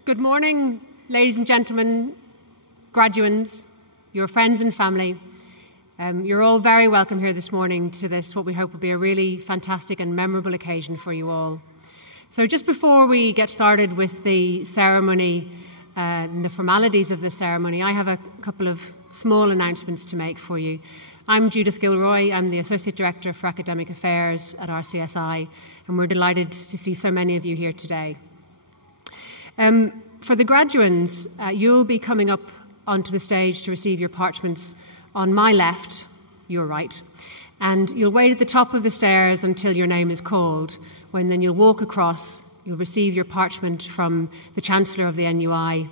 Good morning, ladies and gentlemen, graduates, your friends and family. You're all very welcome here this morning to this, what we hope will be a really fantastic and memorable occasion for you all. So just before we get started with the ceremony and the formalities of the ceremony, I have a couple of small announcements to make for you. I'm Judith Gilroy. I'm the Associate Director for Academic Affairs at RCSI, and we're delighted to see so many of you here today. For the graduands, you'll be coming up onto the stage to receive your parchments on my left, your right, and you'll wait at the top of the stairs until your name is called, when then you'll walk across, you'll receive your parchment from the Chancellor of the NUI,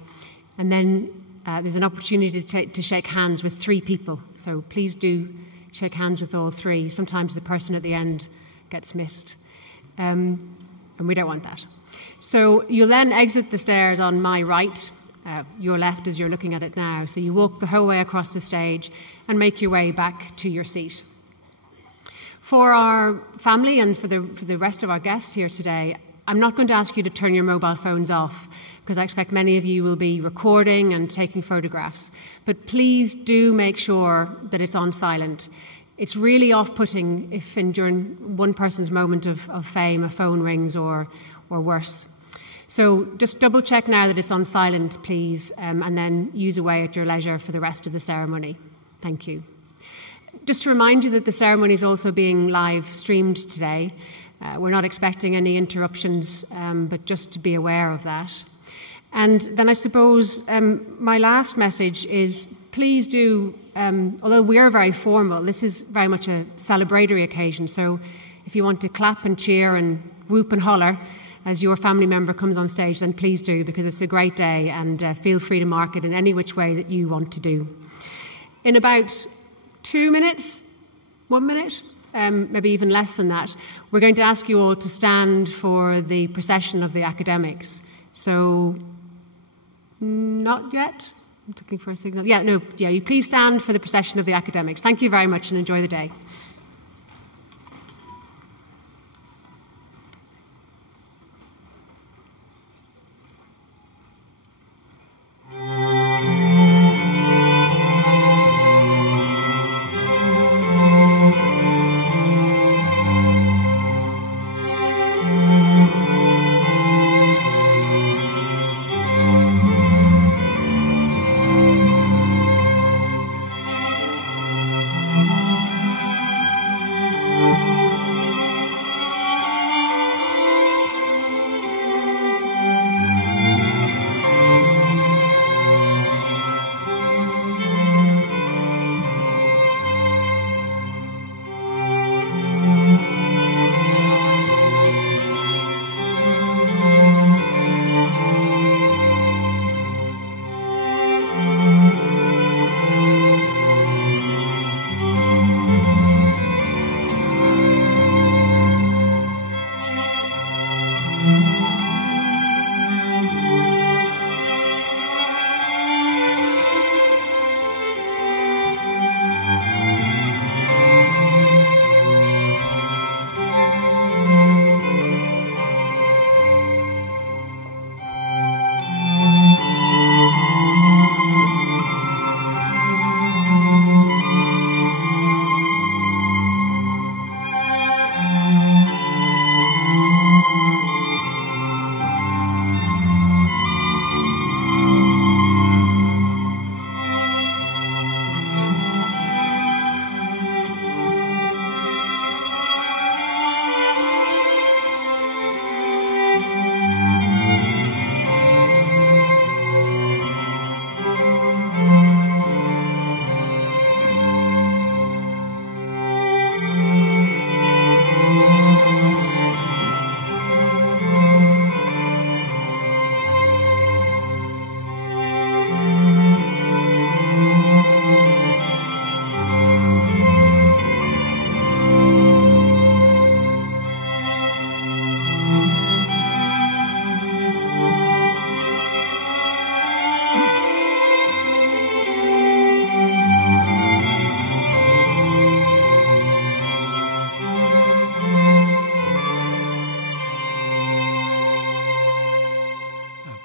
and then there's an opportunity to shake hands with 3 people, so please do shake hands with all 3. Sometimes the person at the end gets missed, and we don't want that. So you'll then exit the stairs on my right, your left as you're looking at it now. So you walk the whole way across the stage and make your way back to your seat. For our family and for the rest of our guests here today, I'm not going to ask you to turn your mobile phones off because I expect many of you will be recording and taking photographs. But please do make sure that it's on silent. It's really off-putting if during one person's moment of fame a phone rings or worse. So just double check now that it's on silent, please, and then use away at your leisure for the rest of the ceremony. Thank you. Just to remind you that the ceremony is also being live streamed today. We're not expecting any interruptions, but just to be aware of that. And then I suppose my last message is please do, although we are very formal, this is very much a celebratory occasion. So if you want to clap and cheer and whoop and holler as your family member comes on stage, then please do, because it's a great day, and feel free to mark it in any which way that you want to do. In about 2 minutes, 1 minute, maybe even less than that, we're going to ask you all to stand for the procession of the academics. So, not yet? I'm looking for a signal. Yeah, no, yeah, you please stand for the procession of the academics. Thank you very much and enjoy the day.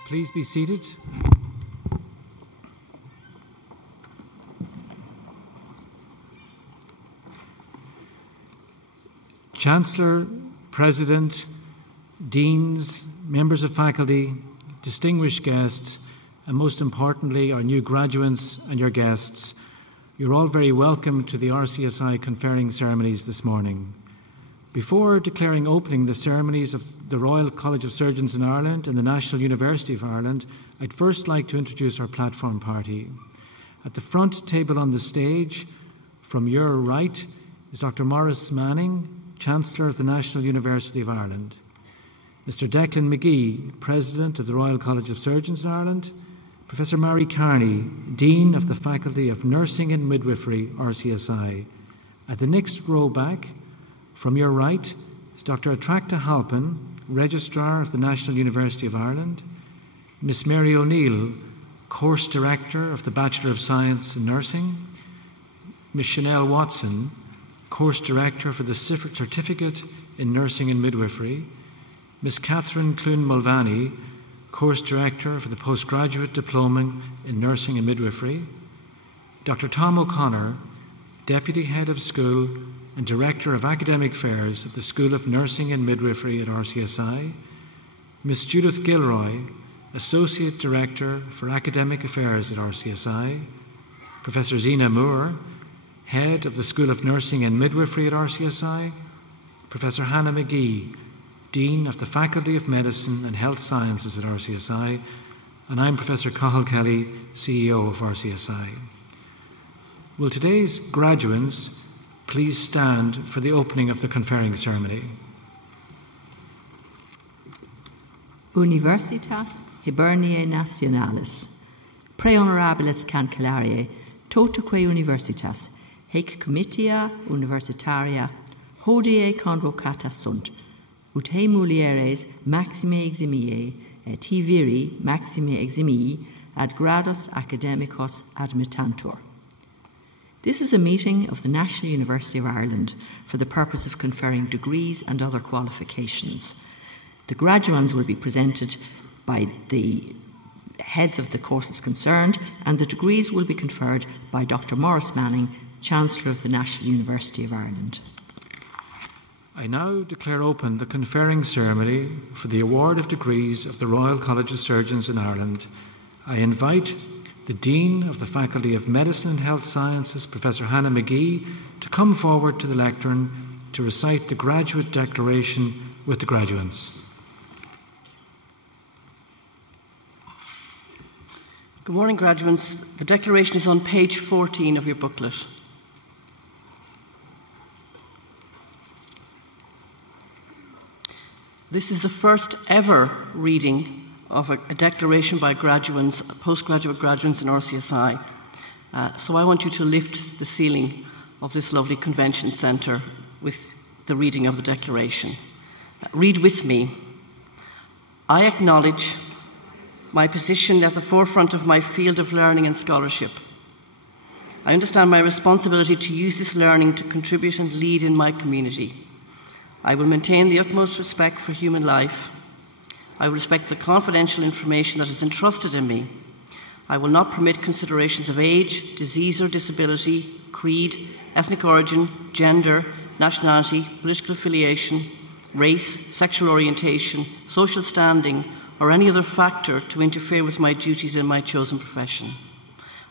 Please be seated. Chancellor, President, Deans, members of faculty, distinguished guests, and most importantly, our new graduates and your guests, you're all very welcome to the RCSI conferring ceremonies this morning. Before declaring opening the ceremonies of the Royal College of Surgeons in Ireland and the National University of Ireland, I'd first like to introduce our platform party. At the front table on the stage, from your right, is Dr. Maurice Manning, Chancellor of the National University of Ireland. Mr. Declan McGee, President of the Royal College of Surgeons in Ireland. Professor Mary Carney, Dean of the Faculty of Nursing and Midwifery, RCSI. At the next row back, from your right, is Dr. Attracta Halpin, Registrar of the National University of Ireland. Miss Mary O'Neill, Course Director of the Bachelor of Science in Nursing. Miss Chanel Watson, Course Director for the Certificate in Nursing and Midwifery. Miss Catherine Clune-Mulvaney, Course Director for the Postgraduate Diploma in Nursing and Midwifery. Dr. Tom O'Connor, Deputy Head of School and Director of Academic Affairs of the School of Nursing and Midwifery at RCSI. Miss Judith Gilroy, Associate Director for Academic Affairs at RCSI. Professor Zena Moore, Head of the School of Nursing and Midwifery at RCSI. Professor Hannah McGee, Dean of the Faculty of Medicine and Health Sciences at RCSI, and I'm Professor Cathal Kelly, CEO of RCSI. Will today's graduates please stand for the opening of the conferring ceremony? Universitas Hiberniae Nationalis, Pre Honorabilis Cancellariae, totaque Universitas, haec comitia universitaria, hodie convocata sunt, ut he mulieres maxime eximiae et he viri maxime eximii ad grados academicos admittantur. This is a meeting of the National University of Ireland for the purpose of conferring degrees and other qualifications. The graduands will be presented by the heads of the courses concerned, and the degrees will be conferred by Dr. Maurice Manning, Chancellor of the National University of Ireland. I now declare open the conferring ceremony for the award of degrees of the Royal College of Surgeons in Ireland. I invite the Dean of the Faculty of Medicine and Health Sciences, Professor Hannah McGee, to come forward to the lectern to recite the graduate declaration with the graduates. Good morning, graduates. The declaration is on page 14 of your booklet. This is the first ever reading of a declaration by graduates, postgraduate graduates in RCSI. So I want you to lift the ceiling of this lovely convention centre with the reading of the declaration. Read with me. I acknowledge my position at the forefront of my field of learning and scholarship. I understand my responsibility to use this learning to contribute and lead in my community. I will maintain the utmost respect for human life. I will respect the confidential information that is entrusted in me. I will not permit considerations of age, disease or disability, creed, ethnic origin, gender, nationality, political affiliation, race, sexual orientation, social standing, or any other factor to interfere with my duties in my chosen profession.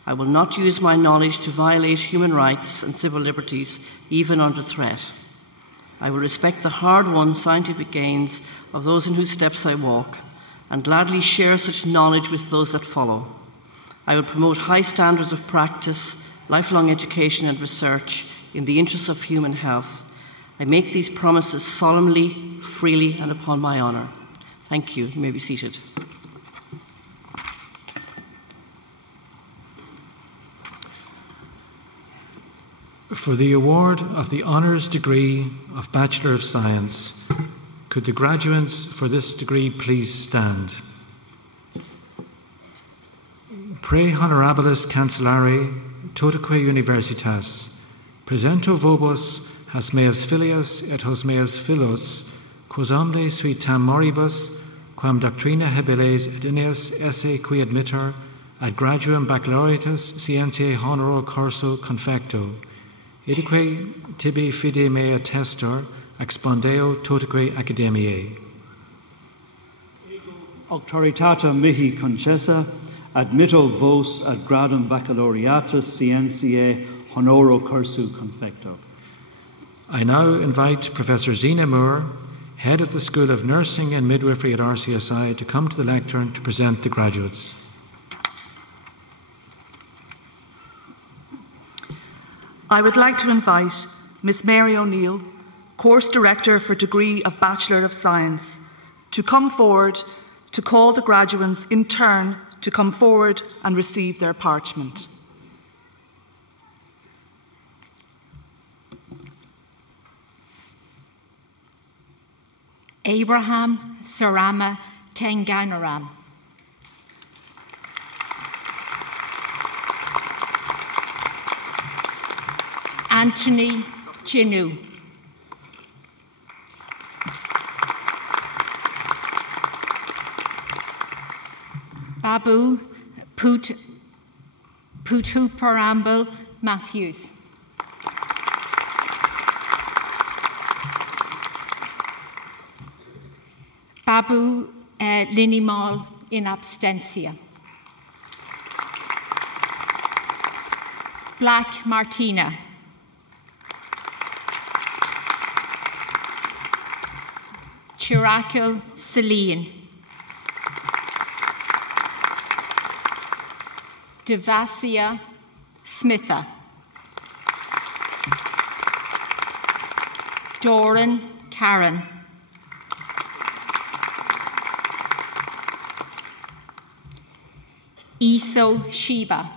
I will not use my knowledge to violate human rights and civil liberties, even under threat. I will respect the hard-won scientific gains of those in whose steps I walk, and gladly share such knowledge with those that follow. I will promote high standards of practice, lifelong education and research in the interests of human health. I make these promises solemnly, freely, and upon my honour. Thank you. You may be seated. For the award of the honours degree of Bachelor of Science, could the graduates for this degree please stand? Pre honorabilis cancellari totaque universitas, presento vobis has meas filias et hos meas filos, quos omne sui tam moribus quam doctrina habeles et ineus esse qui admitter ad graduum baccalaureatus scientiae honoro cursu confecto, idique tibi fide mea testor expondeo totaque academiae. Auctoritatem mihi concessa admitto vos ad gradum baccalaureatus scientiae honoro cursu confecto. I now invite Professor Zena Moore, Head of the School of Nursing and Midwifery at RCSI, to come to the lectern to present the graduates. I would like to invite Miss Mary O'Neill, Course Director for Degree of Bachelor of Science, to come forward to call the graduates in turn to come forward and receive their parchment. Abraham Sarama Tenganaram. Anthony Chinu. Babu Putuparambal Matthews. Babu Linimal in abstentia. Black Martina. Chirakil Celine. Devasia Smitha. Doran Karen. Iso Shiba.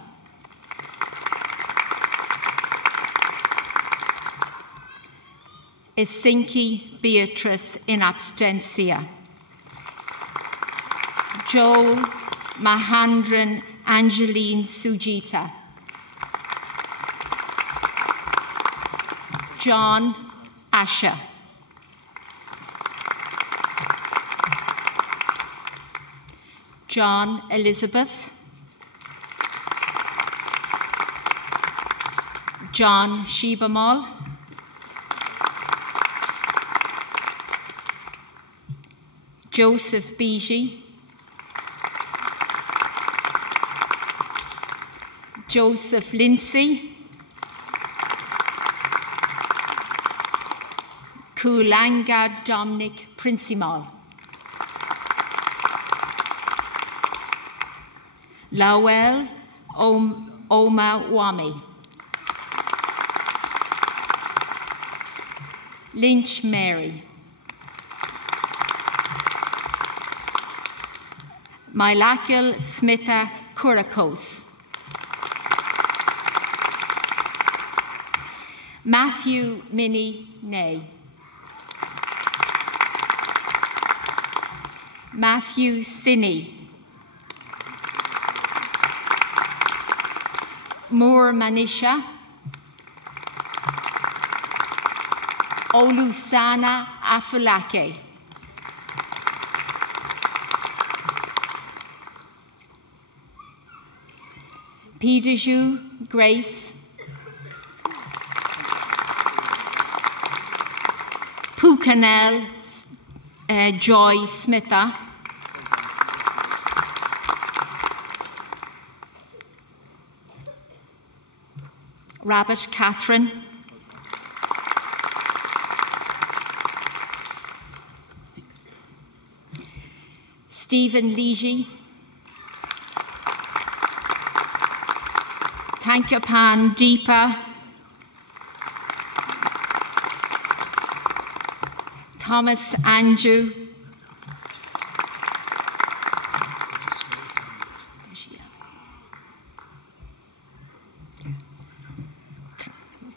Isinki Beatrice in abstentia. Joel Mahandran Angeline Sujita. John Asha. John Elizabeth. John Shebamal. Joseph Beatty. Joseph Lindsay. Kulanga Dominic Princimal. Lowell Oma Wami. Lynch Mary. Mylakil Smitha Kurakos. Matthew Minnie Ney. Matthew Sinney. Moore Manisha. Olusana Afulake. Pidiju Grace. Pukanel Joy Smitha. Rabbit Catherine. Stephen Leahy. Tankapan Deepa. Thomas Andrew.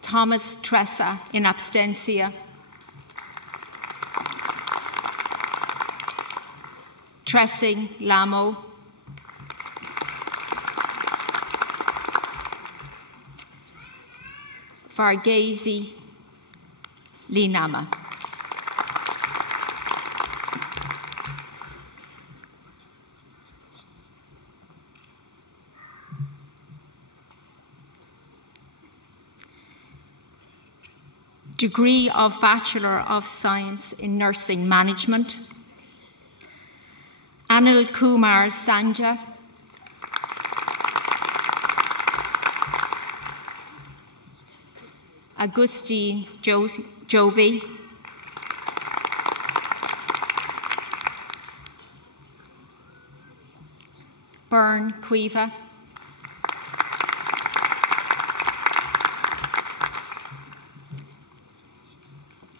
Thomas Tressa in abstentia. Tressing Lamo. Varghese Linama. degree of Bachelor of Science in Nursing Management. Anil Kumar Sanja. Augustine Joby. Byrne Cueva.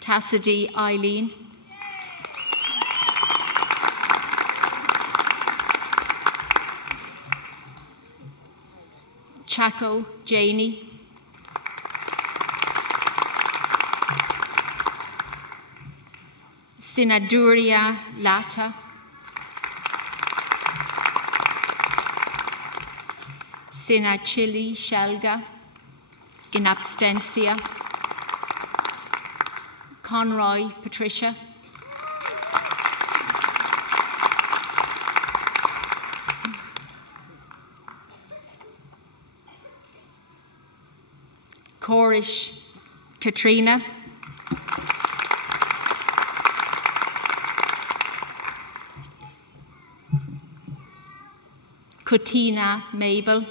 Cassidy Eileen. Chaco Janie. Sinaduria Lata. Sinachili Shelga. In abstentia. Conroy Patricia. Corish Katrina. Cotina Mabel.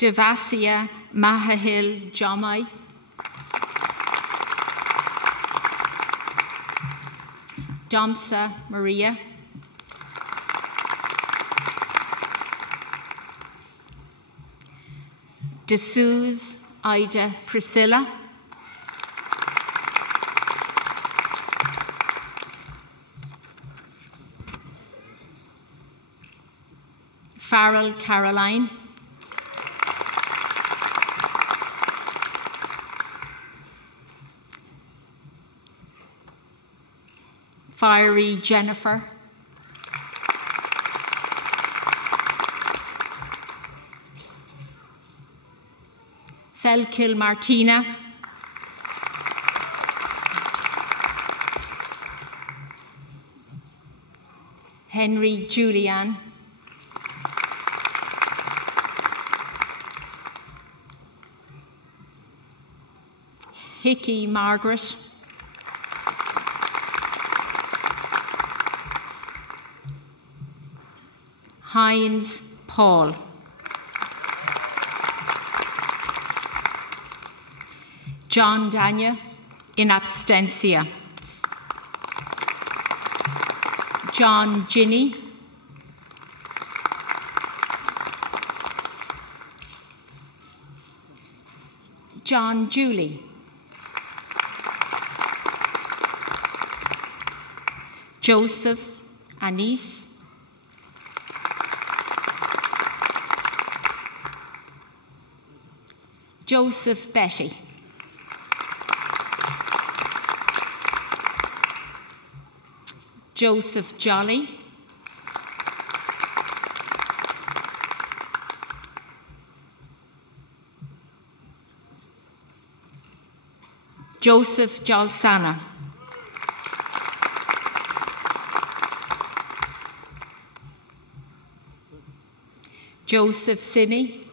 Devasia Mahahil Jamai. Domsa Maria. D'Souza Ida Priscilla. Farrell Caroline. Fiery Jennifer. Felkill Martina. Henry Julian. Hickey Margaret. Hines Paul. John Dania, in abstentia. John Ginny. John Julie. Joseph Anise. Joseph Betty. Joseph Jolly. Joseph Jalsana. Joseph Simi.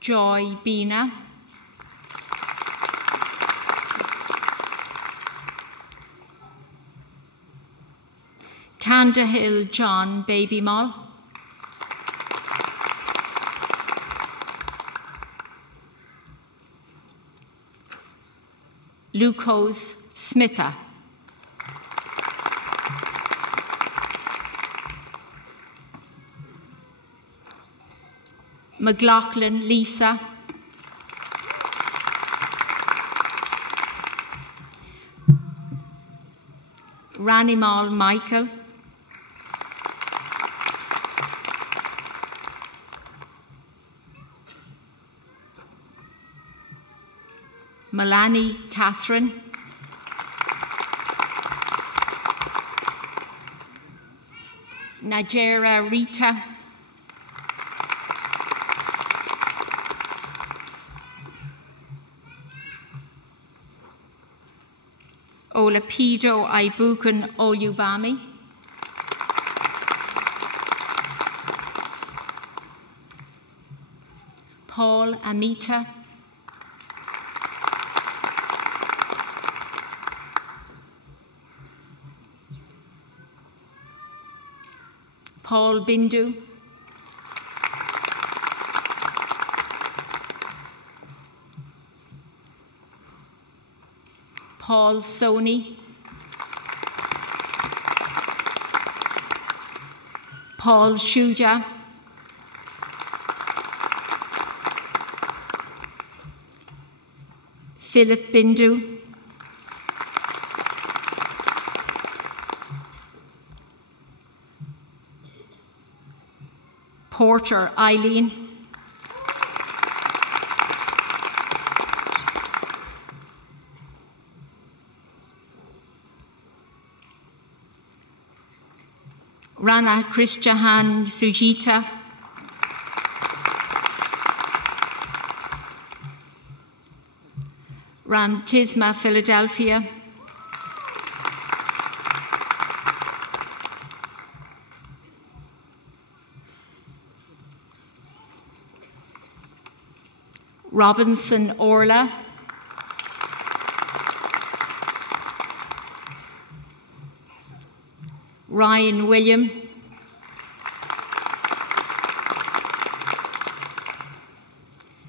Joy Bina. Candahill John Babymoll. Lucas Smitha. McLaughlin Lisa. Ranimal Michael. Melanie Catherine. Najera Rita. Olapido Ibukan Oyubami. Paul Amita. Paul Bindu. Paul Soni. Paul Shuja. Philip Bindu. Porter Eileen. Rana Krishnahan Sujita. Ram Tisma Philadelphia. Robinson Orla. Ryan William.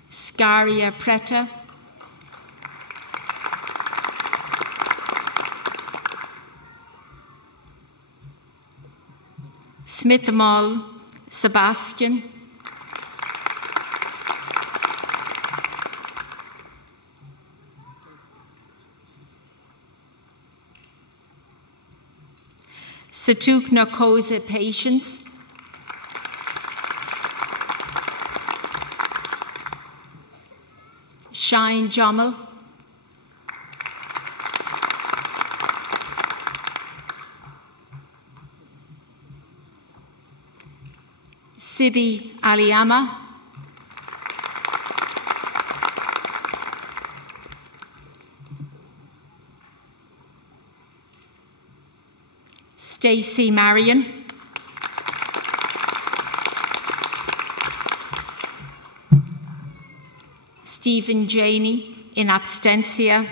Scaria Preta. Smith-Amal Sebastian. Satukna Kosa Patience. Shine Jamal. Sibi Aliyama. Stacey Marion. Stephen Janey in absentia.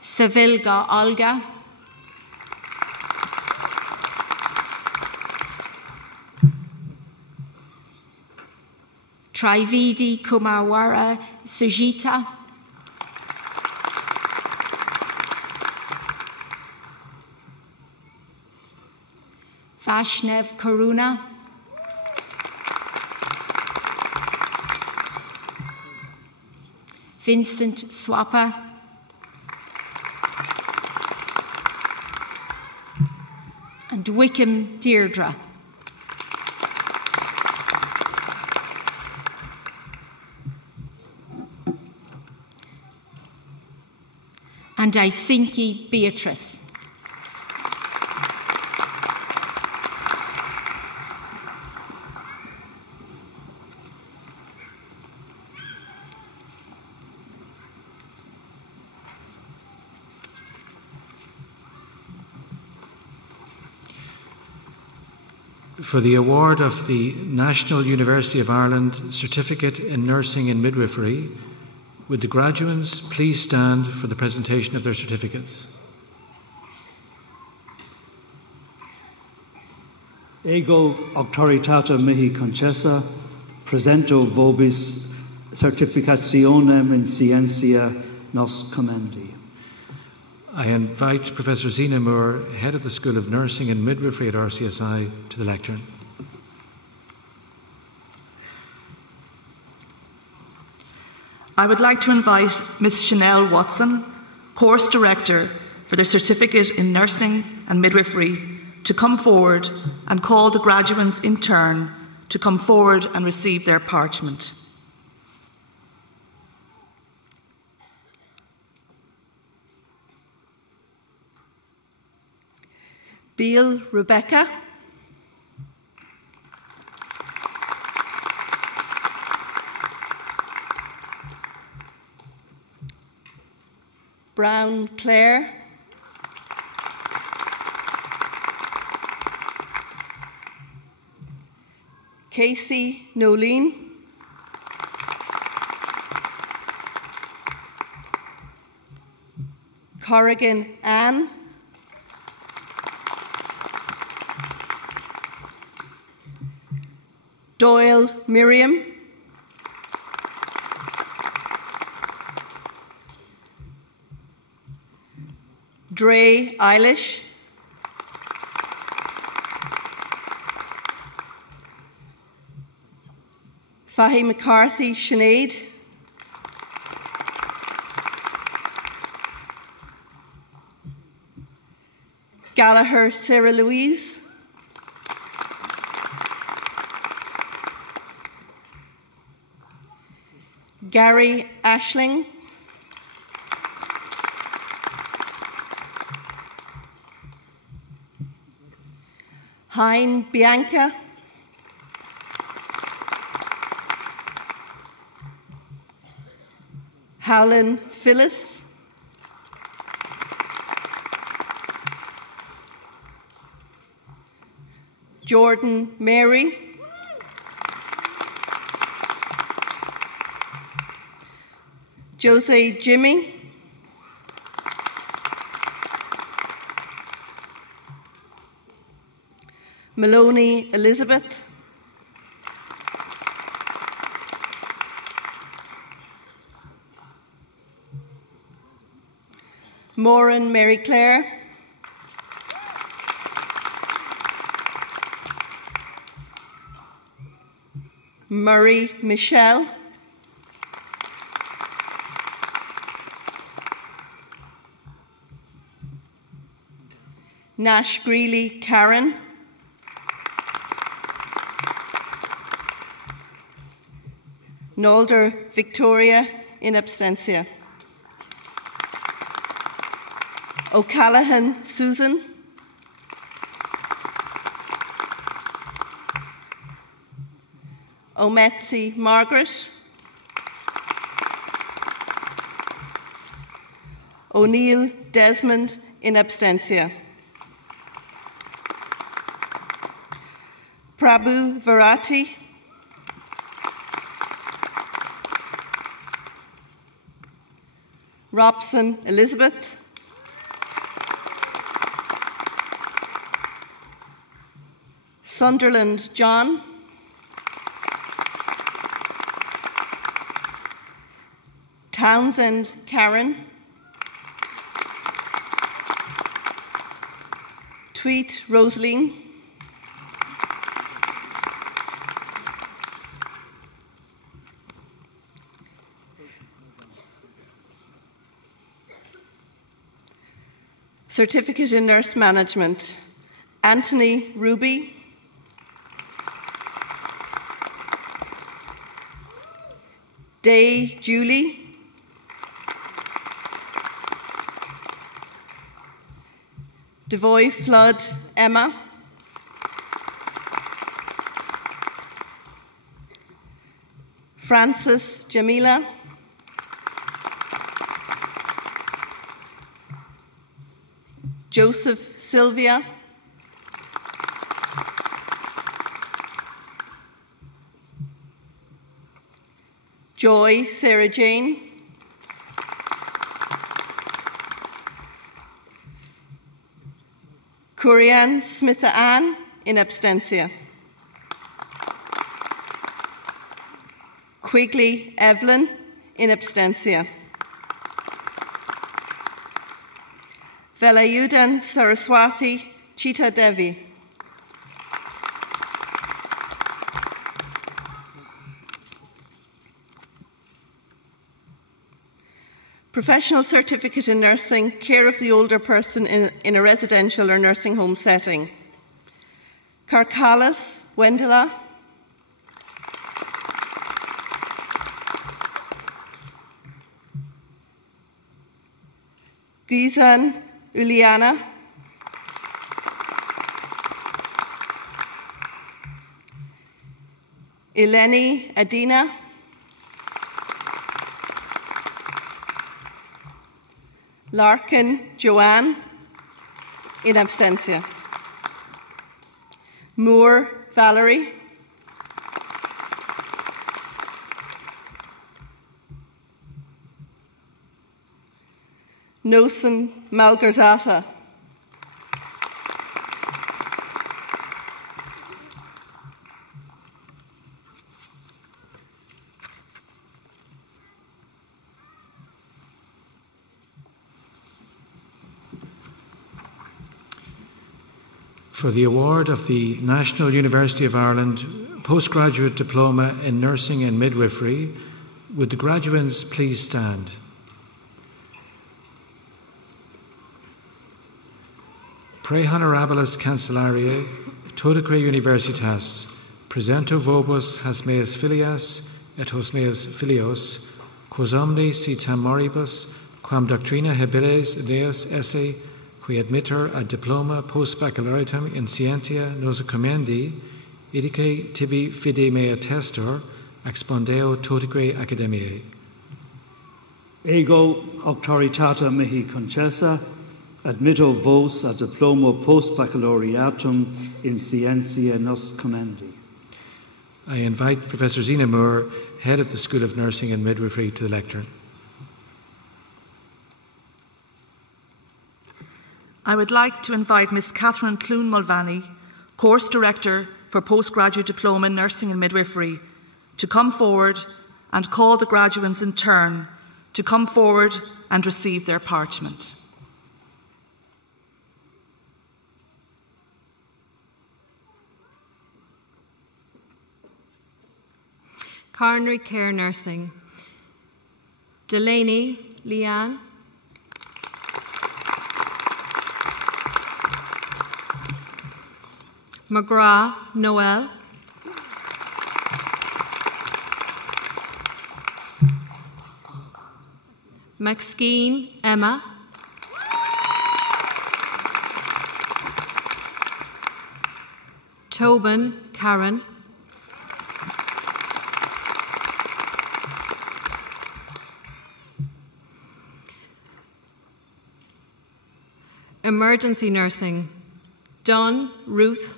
Savilga Olga. Trivedi Kumawara Sujita. Vashnev Karuna. Vincent Swappa. And Wickham Deirdre. And Isinki Beatrice. For the award of the National University of Ireland Certificate in Nursing and Midwifery, would the graduates please stand for the presentation of their certificates? Ego auctoritata mihi concessa, presento vobis certificationem in scientia nos commendi. I invite Professor Zena Moore, Head of the School of Nursing and Midwifery at RCSI, to the lectern. I would like to invite Ms. Chanel Watson, Course Director for the Certificate in Nursing and Midwifery, to come forward and call the graduates in turn to come forward and receive their parchment. Beale Rebecca. Brown Clare, Casey Nolene, Corrigan Anne, Doyle Miriam, Dre Eilish, Fahy McCarthy Sinead, Gallagher Sarah Louise, Gary Ashling, Hein Bianca, Howlin Phyllis, Jordan Mary, Jose Jimmy, Maloney Elizabeth, Moran Mary Claire, Murray Michelle, Nash Greeley Karen, Nolder Victoria in absentia, O'Callaghan Susan, O'Metzi Margaret, O'Neill Desmond in absentia, Prabhu Varati, Robson Elizabeth, Sunderland John, Townsend Karen, Tweet Rosaline, Certificate in Nurse Management, Anthony Ruby, Day Julie, Devoy Flood Emma, Frances Jamila, Joseph Sylvia, Joy Sarah Jane, Kurian Smitha Ann in absentia, Quigley Evelyn in absentia, Velayudan Saraswati Chita Devi, Professional Certificate in Nursing, Care of the Older Person in a Residential or Nursing Home Setting, Karkalis Wendela, Gizan Uliana, Eleni Adina, Larkin Joanne, in absentia. Moore Valerie. Nosen Malgarzata. For the award of the National University of Ireland Postgraduate Diploma in Nursing and Midwifery, would the graduates please stand? Pre honorabilis cancellariae, totaque universitas, presento vobis has meas filias et hos meas filios, quos omni si tam moribus, quam doctrina habiles ideas esse, qui admitter ad diploma post baccalaureatum in scientia nos commendi, idice tibi fide mea testor, expondeo totaque academiae. Ego auctoritata mihi concessa, admitto vos a diploma post baccalaureatum in scientia nos commendi. I invite Professor Zena Moore, Head of the School of Nursing and Midwifery, to the lectern. I would like to invite Ms. Catherine Clune-Mulvaney, Course Director for Postgraduate Diploma in Nursing and Midwifery, to come forward and call the graduates in turn to come forward and receive their parchment. Coronary Care Nursing. Delaney Leanne. McGrath Noel. McSkeen Emma. Tobin Karen. Emergency Nursing. Dunn Ruth.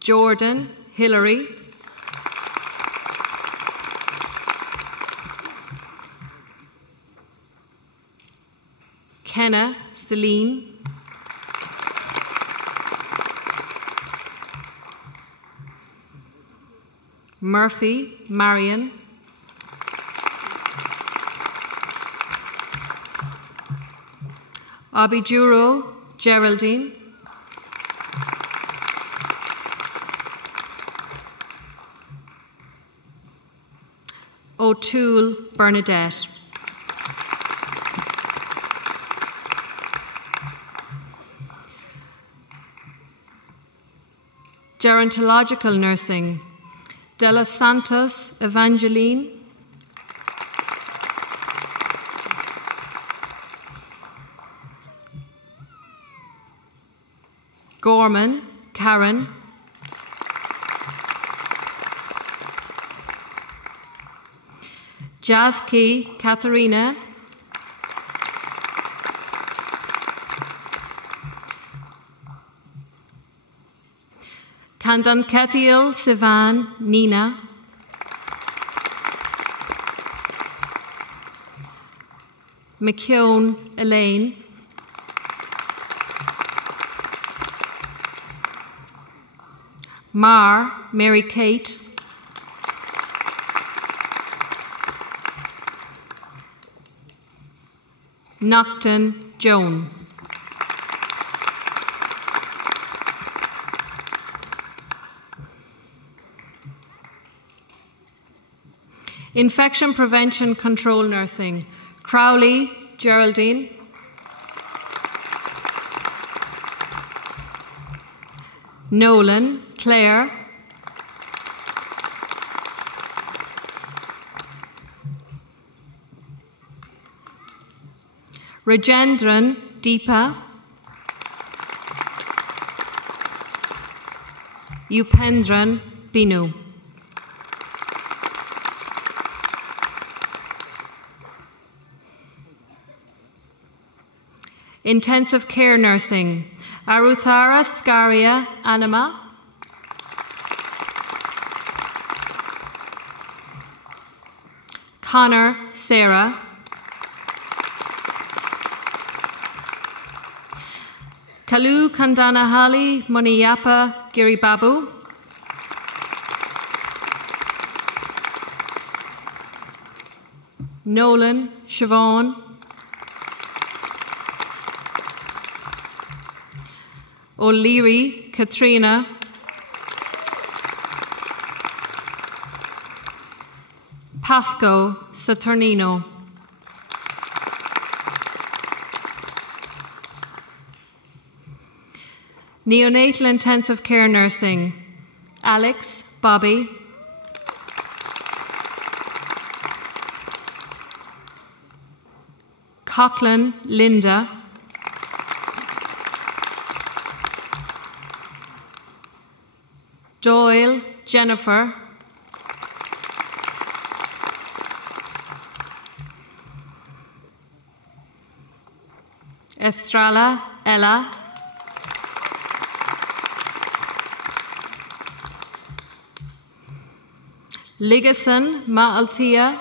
Jordan Hillary. Kenna Celine. Murphy Marion. Abijuro Geraldine. O'Toole Bernadette. Gerontological Nursing. De los Santos Evangeline. Gorman Karen. Jaski Katharina. Kandanketiel Sivan Nina. McKeown Elaine. Marr Mary Kate. Nocton Joan. Infection Prevention Control Nursing. Crowley Geraldine. Nolan Claire. Rajendran Deepa. Upendran Binu. Intensive care nursing, Aruthara Scaria Anima. Connor Sarah. Kalu Kandanahali Muniyapa Giribabu. Nolan Siobhan. O'Leary Katrina. Pasco Saturnino. Neonatal intensive care nursing, Alex Bobby. Coughlin Linda. Doyle Jennifer. Estrella Ella. Ligason Maaltia.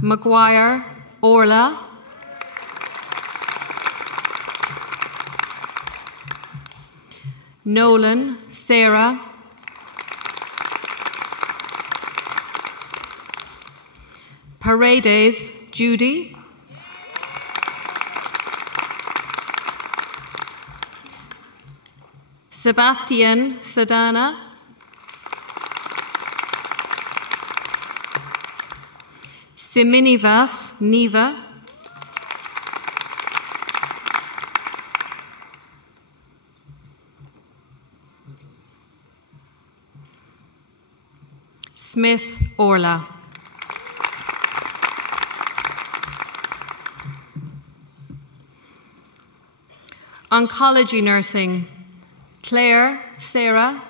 Maguire Orla. Nolan Sarah. Paredes Judy. Sebastian Sadana. Siminivas Neva. Smith Orla. Oncology nursing, Claire Sarah.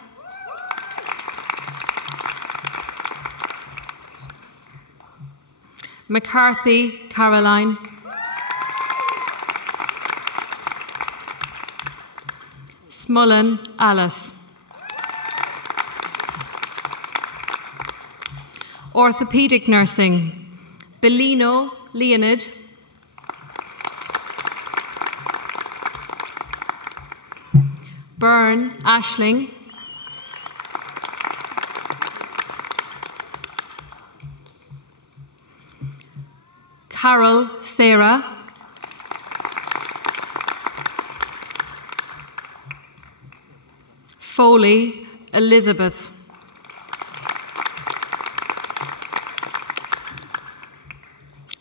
McCarthy Caroline. Smullen Alice. Orthopedic nursing, Bellino Leonid. Byrne Ashling. Carol Sarah. Foley Elizabeth.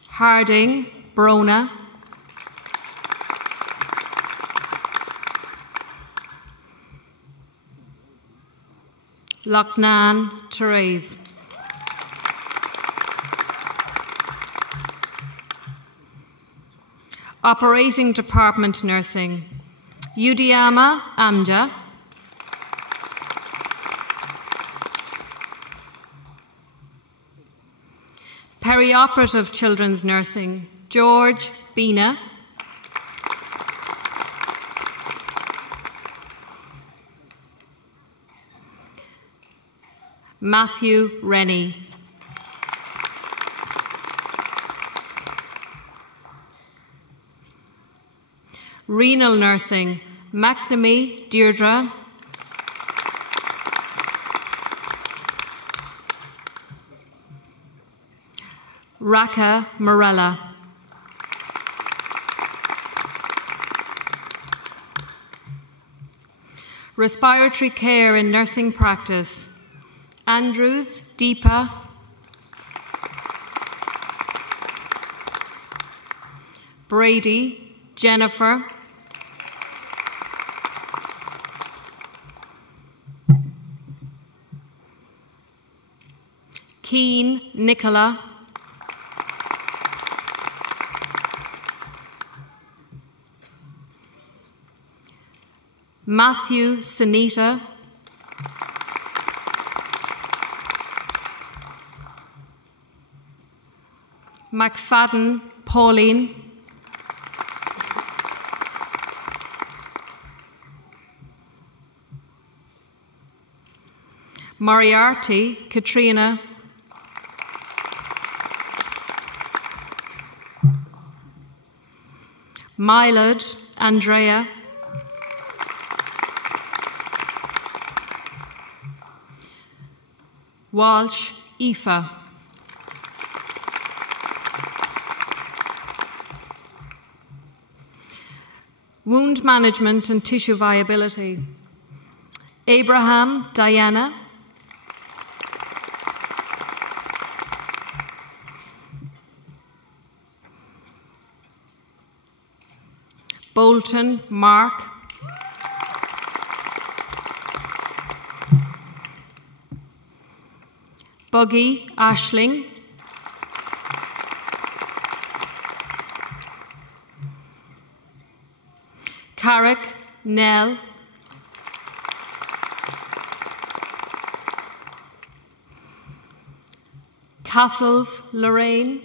Harding Brona. Lochnan Therese. Operating Department Nursing, Udiama Amja. Perioperative Children's Nursing, George Bina. Matthew Rennie. Renal Nursing, McNamee Deirdre. Raka Morella. Respiratory Care in Nursing Practice, Andrews Deepa. Brady Jennifer. Keane Nicola. Matthew Sunita, McFadden Pauline, Moriarty Katrina, Mylod Andrea, Walsh Aoife, Wound Management and Tissue Viability, Abraham Diana, Bolton Mark, Buggy Ashling, Carrick Nell, Castles Lorraine,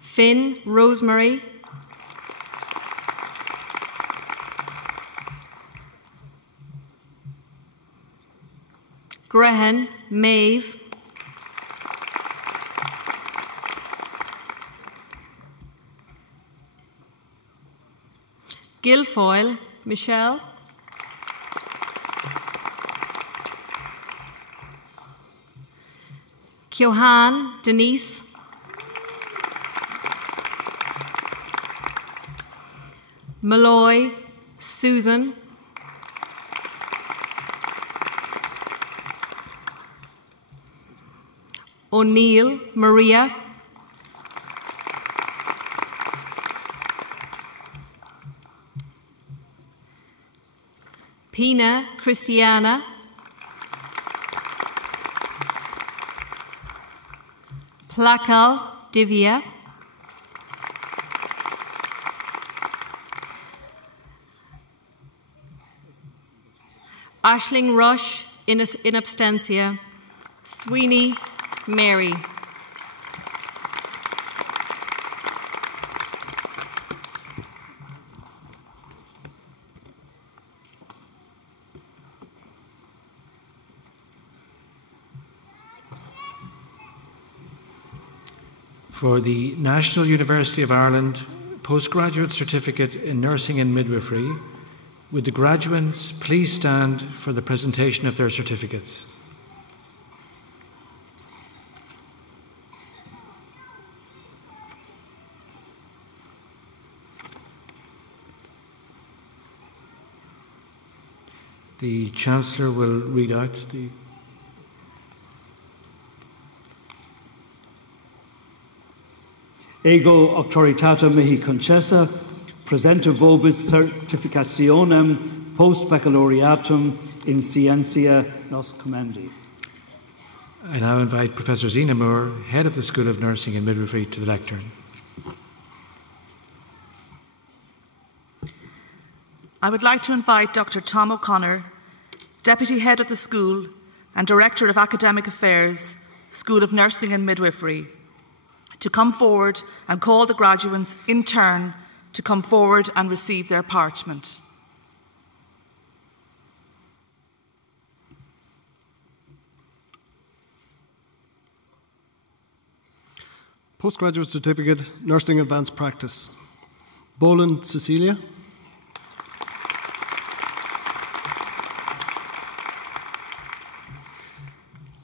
Finn Rosemary, Grehen Maeve, Guilfoyle Michelle, Kyohan Denise, Malloy Susan, O'Neill Maria, Pina Christiana, Plakal Divya, Aisling Rush in abstentia, Sweeney Mary. For the National University of Ireland Postgraduate Certificate in Nursing and Midwifery, would the graduates please stand for the presentation of their certificates? The Chancellor will read out the Ego auctoritate mihi concessa, presenter vobis certificationem post baccalaureatum in scientia nos commendi. I now invite Professor Zena Moore, Head of the School of Nursing and Midwifery, to the lectern. I would like to invite Dr. Tom O'Connor, Deputy Head of the School and Director of Academic Affairs, School of Nursing and Midwifery, to come forward and call the graduates in turn to come forward and receive their parchment. Postgraduate Certificate, Nursing Advanced Practice. Boland Cecilia.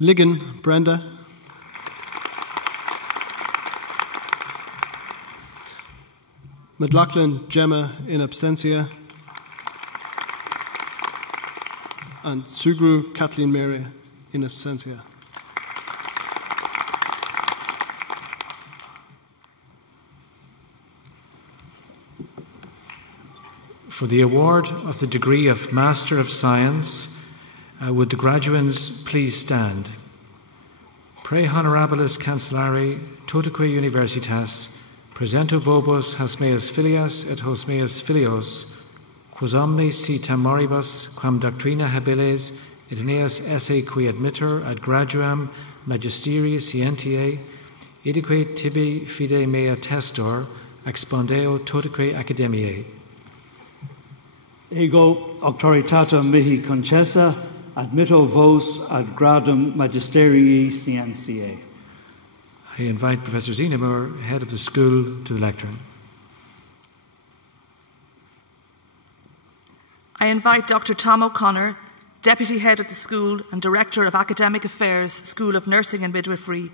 Ligon Brenda. McLaughlin Gemma in absentia. And Sugru Kathleen Mary in absentia. For the award of the degree of Master of Science, would the graduands please stand? Pre honorabilis cancellari totaque universitas, presento vobis hasmeas filias et hosmeas filios, quos omnes si temoribus, quam doctrina habiles, et aeneas esse qui admitter ad graduam magisteri scientiae, idique tibi fide mea testor, expondeo totaque academiae. Ego auctoritatem mihi concessa, admitto vos ad gradum magisterii scientiae. I invite Professor Zienemer, head of the school, to the lectern. I invite Dr. Tom O'Connor, Deputy Head of the School and Director of Academic Affairs, School of Nursing and Midwifery,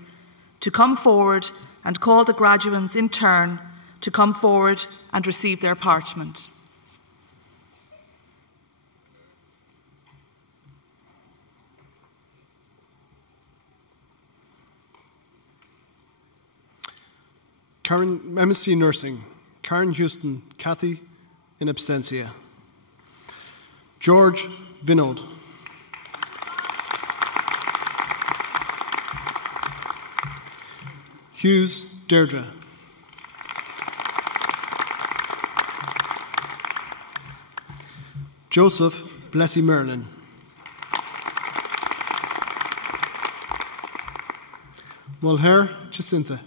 to come forward and call the graduates in turn to come forward and receive their parchment. Karen, MSc Nursing, Karen Houston, Kathy, in absentia. George Vinod. Hughes Deirdre. Joseph Blessy Merlin. Mulher Jacinta.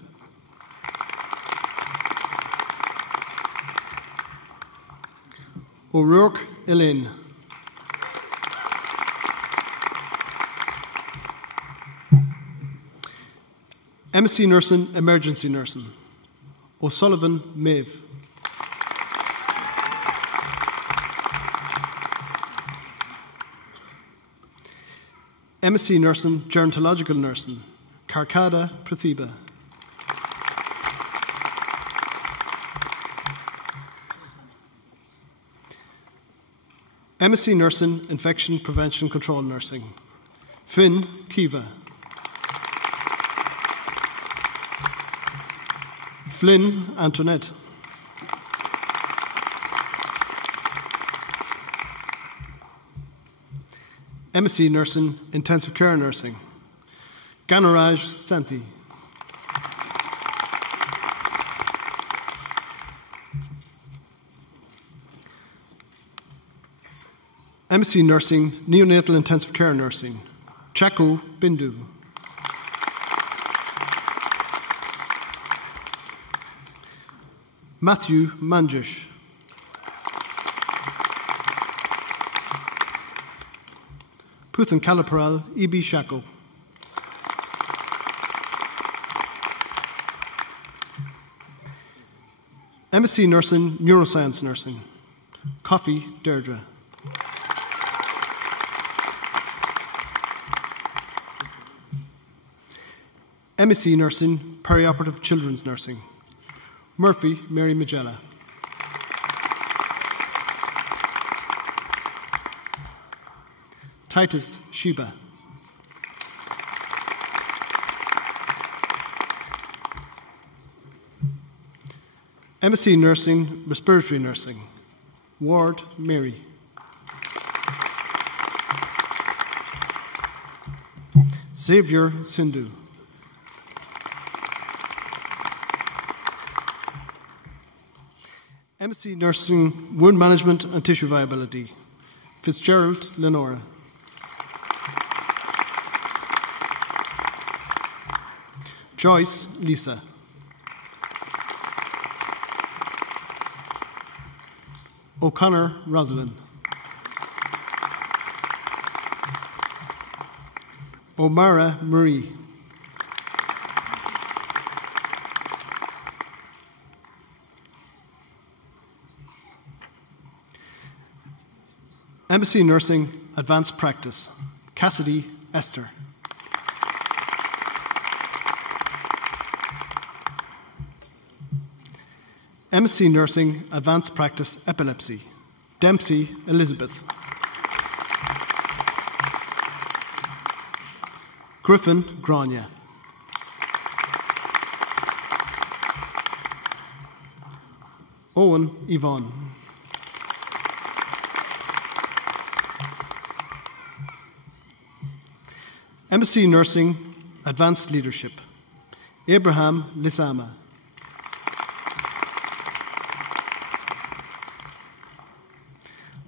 O'Rourke Elaine. MSc Nursing, Emergency Nursing. O'Sullivan Maeve. MSc Nursing, Gerontological Nursing. Karkada Prathiba. MSc Nursing, Infection Prevention Control Nursing. Finn Kiva. Flynn Antoinette. MSc Nursing, Intensive Care Nursing. Ganaraj Santi. MSc Nursing, Neonatal Intensive Care Nursing. Chaku Bindu. Matthew Manjush. Puthan Kalaparal, E.B. Shako. MSc Nursing, Neuroscience Nursing. Coffee Deirdre. MSc Nursing, Perioperative Children's Nursing. Murphy Mary Magella. Titus Sheba. MSc Nursing, Respiratory Nursing. Ward Mary. Xavier Sindhu. MSc Nursing, Wound Management and Tissue Viability. Fitzgerald Lenora. Joyce Lisa. O'Connor Rosalind. O'Mara Marie. MSc Nursing, Advanced Practice. Cassidy Esther. MSc Nursing, Advanced Practice, Epilepsy. Dempsey Elizabeth. Griffin Grania. Owen Yvonne. MSc Nursing, Advanced Leadership. Abraham Lisama.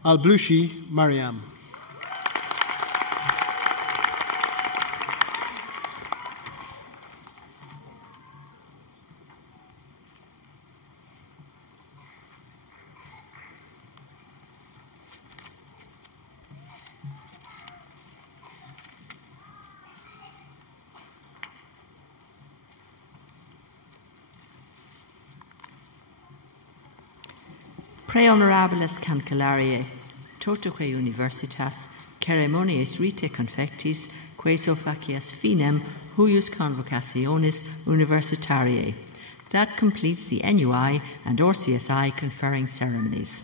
Al-Blushi Mariam. Pre honorabiles cancellariae, totoque universitas, ceremonies rite confectis, queso facias finem, huius convocationis universitariae. That completes the NUI and RCSI conferring ceremonies.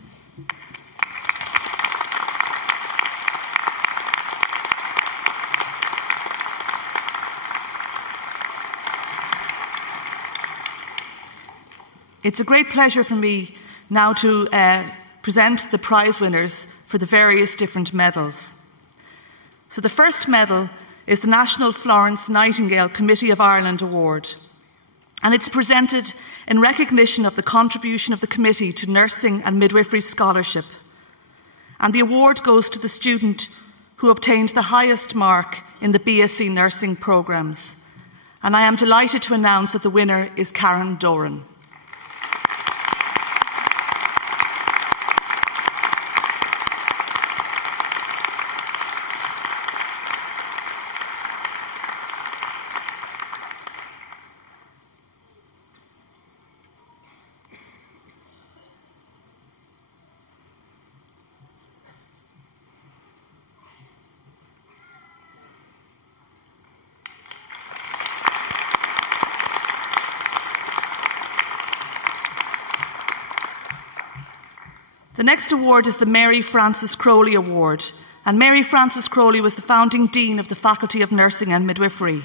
It's a great pleasure for me now to present the prize winners for the various different medals. So the first medal is the National Florence Nightingale Committee of Ireland Award, and it's presented in recognition of the contribution of the committee to nursing and midwifery scholarship. And the award goes to the student who obtained the highest mark in the BSc nursing programmes. And I am delighted to announce that the winner is Karen Doran. The next award is the Mary Frances Crowley Award, and Mary Frances Crowley was the founding Dean of the Faculty of Nursing and Midwifery.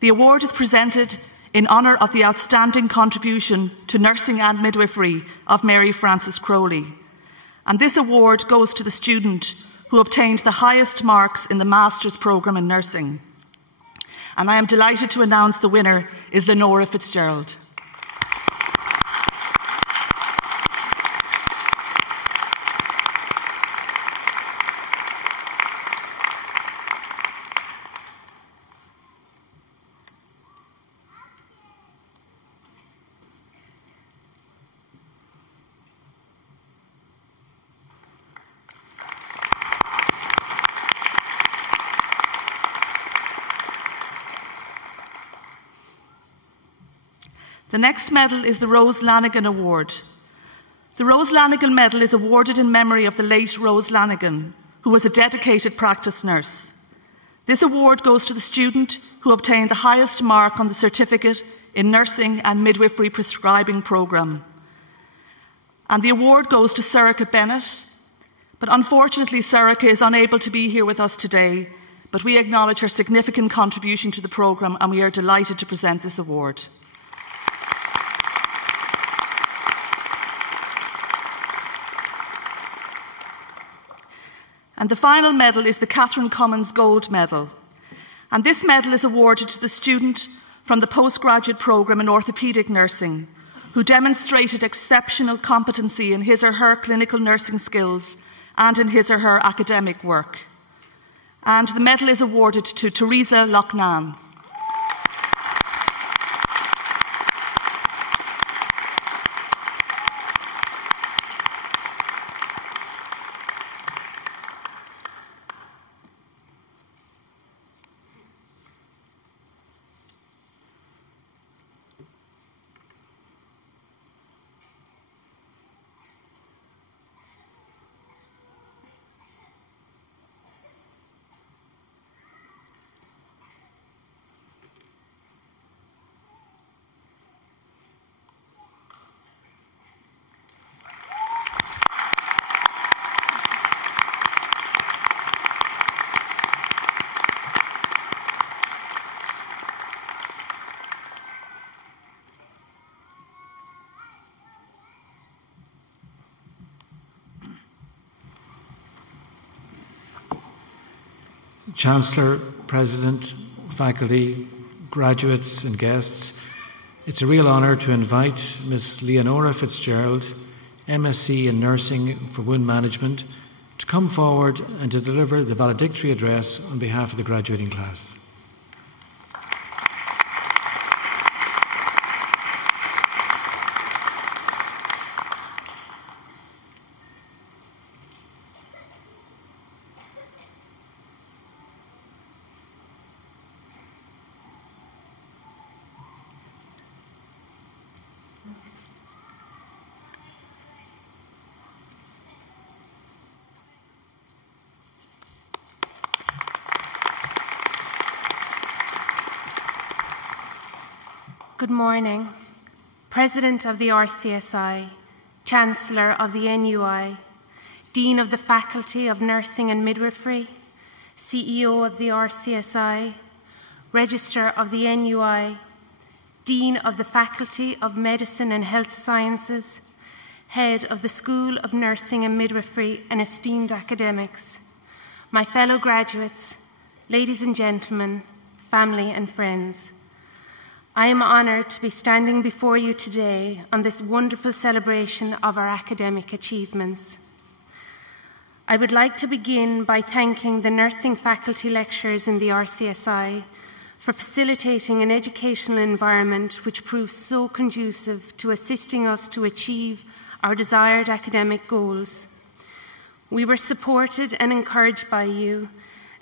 The award is presented in honour of the outstanding contribution to nursing and midwifery of Mary Frances Crowley. And this award goes to the student who obtained the highest marks in the Master's programme in nursing. And I am delighted to announce the winner is Lenora Fitzgerald. The next medal is the Rose Lanigan Award. The Rose Lanigan Medal is awarded in memory of the late Rose Lanigan, who was a dedicated practice nurse. This award goes to the student who obtained the highest mark on the certificate in nursing and midwifery prescribing programme. And the award goes to Sorcha Bennett, but unfortunately Sorcha is unable to be here with us today, but we acknowledge her significant contribution to the programme and we are delighted to present this award. And the final medal is the Catherine Cummins Gold Medal. And this medal is awarded to the student from the postgraduate programme in orthopaedic nursing who demonstrated exceptional competency in his or her clinical nursing skills and in his or her academic work. And the medal is awarded to Teresa Lochnan. Chancellor, President, Faculty, graduates and guests, it's a real honour to invite Ms. Leonora Fitzgerald, MSc in Nursing for Wound Management, to come forward and to deliver the valedictory address on behalf of the graduating class. Good morning. President of the RCSI, Chancellor of the NUI, Dean of the Faculty of Nursing and Midwifery, CEO of the RCSI, Registrar of the NUI, Dean of the Faculty of Medicine and Health Sciences, Head of the School of Nursing and Midwifery, and esteemed academics, my fellow graduates, ladies and gentlemen, family and friends. I am honoured to be standing before you today on this wonderful celebration of our academic achievements. I would like to begin by thanking the nursing faculty lecturers in the RCSI for facilitating an educational environment which proves so conducive to assisting us to achieve our desired academic goals. We were supported and encouraged by you,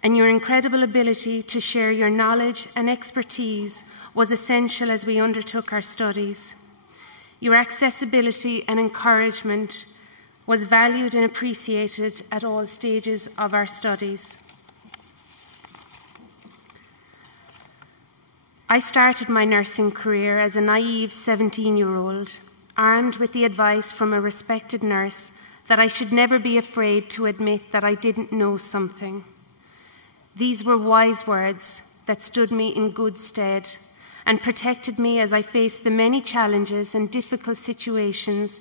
and your incredible ability to share your knowledge and expertise was essential as we undertook our studies. Your accessibility and encouragement was valued and appreciated at all stages of our studies. I started my nursing career as a naive 17-year-old, armed with the advice from a respected nurse that I should never be afraid to admit that I didn't know something. These were wise words that stood me in good stead and protected me as I faced the many challenges and difficult situations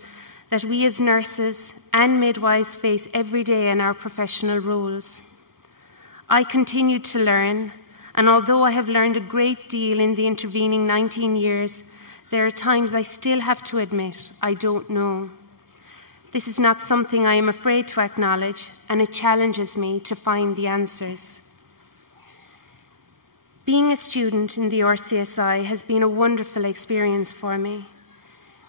that we as nurses and midwives face every day in our professional roles. I continued to learn, and although I have learned a great deal in the intervening 19 years, there are times I still have to admit I don't know. This is not something I am afraid to acknowledge, and it challenges me to find the answers. Being a student in the RCSI has been a wonderful experience for me.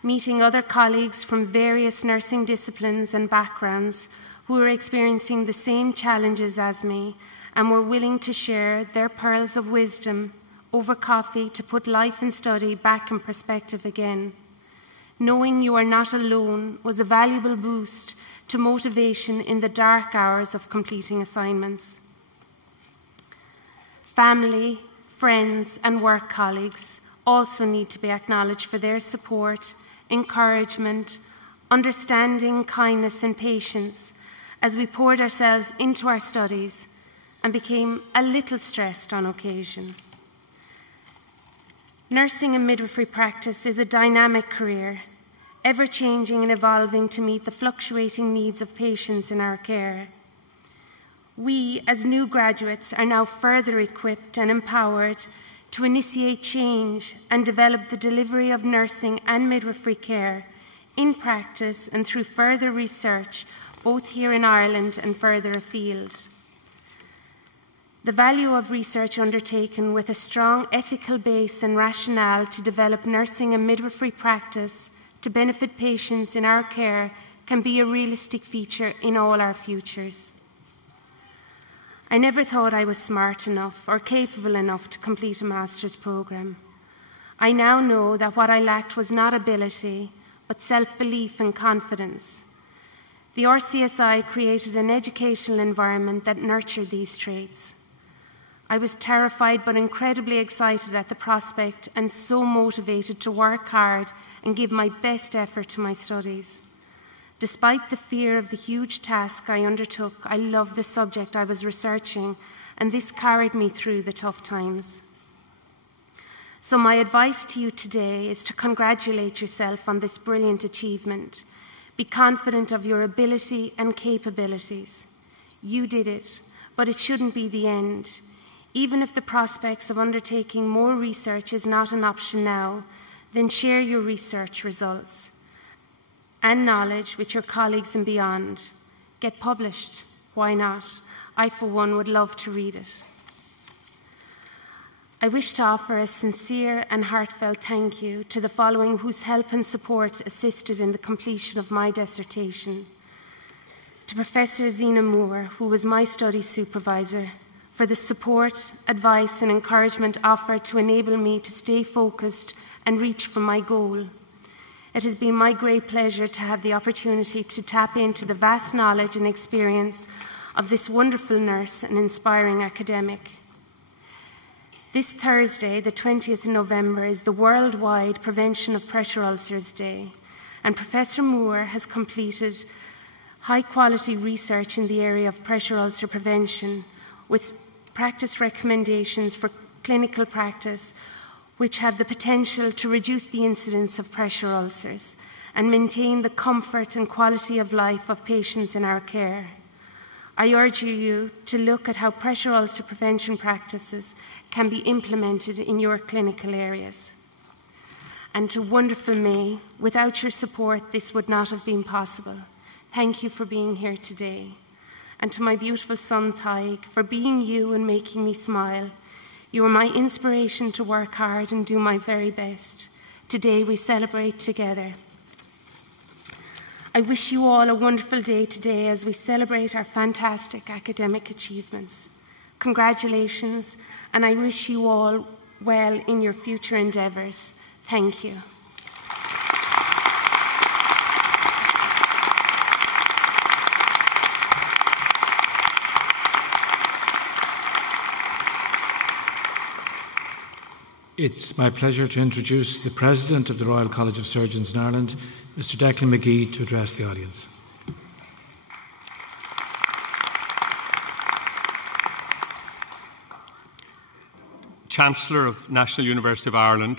Meeting other colleagues from various nursing disciplines and backgrounds who are experiencing the same challenges as me and were willing to share their pearls of wisdom over coffee to put life and study back in perspective again. Knowing you are not alone was a valuable boost to motivation in the dark hours of completing assignments. Family, friends, and work colleagues also need to be acknowledged for their support, encouragement, understanding, kindness, and patience as we poured ourselves into our studies and became a little stressed on occasion. Nursing and midwifery practice is a dynamic career, ever-changing and evolving to meet the fluctuating needs of patients in our care. We, as new graduates, are now further equipped and empowered to initiate change and develop the delivery of nursing and midwifery care in practice and through further research, both here in Ireland and further afield. The value of research undertaken with a strong ethical base and rationale to develop nursing and midwifery practice to benefit patients in our care can be a realistic feature in all our futures. I never thought I was smart enough or capable enough to complete a master's programme. I now know that what I lacked was not ability, but self-belief and confidence. The RCSI created an educational environment that nurtured these traits. I was terrified but incredibly excited at the prospect and so motivated to work hard and give my best effort to my studies. Despite the fear of the huge task I undertook, I loved the subject I was researching, and this carried me through the tough times. So my advice to you today is to congratulate yourself on this brilliant achievement. Be confident of your ability and capabilities. You did it, but it shouldn't be the end. Even if the prospects of undertaking more research is not an option now, then share your research results and knowledge with your colleagues and beyond. Get published. Why not? I, for one, would love to read it. I wish to offer a sincere and heartfelt thank you to the following whose help and support assisted in the completion of my dissertation. To Professor Zena Moore, who was my study supervisor, for the support, advice and encouragement offered to enable me to stay focused and reach for my goal. It has been my great pleasure to have the opportunity to tap into the vast knowledge and experience of this wonderful nurse and inspiring academic. This Thursday, the 20th of November, is the Worldwide Prevention of Pressure Ulcers Day, and Professor Moore has completed high-quality research in the area of pressure ulcer prevention with practice recommendations for clinical practice which have the potential to reduce the incidence of pressure ulcers and maintain the comfort and quality of life of patients in our care. I urge you to look at how pressure ulcer prevention practices can be implemented in your clinical areas. And to wonderful May, without your support, this would not have been possible. Thank you for being here today. And to my beautiful son, Thaig, for being you and making me smile. You are my inspiration to work hard and do my very best. Today we celebrate together. I wish you all a wonderful day today as we celebrate our fantastic academic achievements. Congratulations, and I wish you all well in your future endeavours. Thank you. It's my pleasure to introduce the President of the Royal College of Surgeons in Ireland, Mr. Declan McGee, to address the audience. Chancellor of National University of Ireland,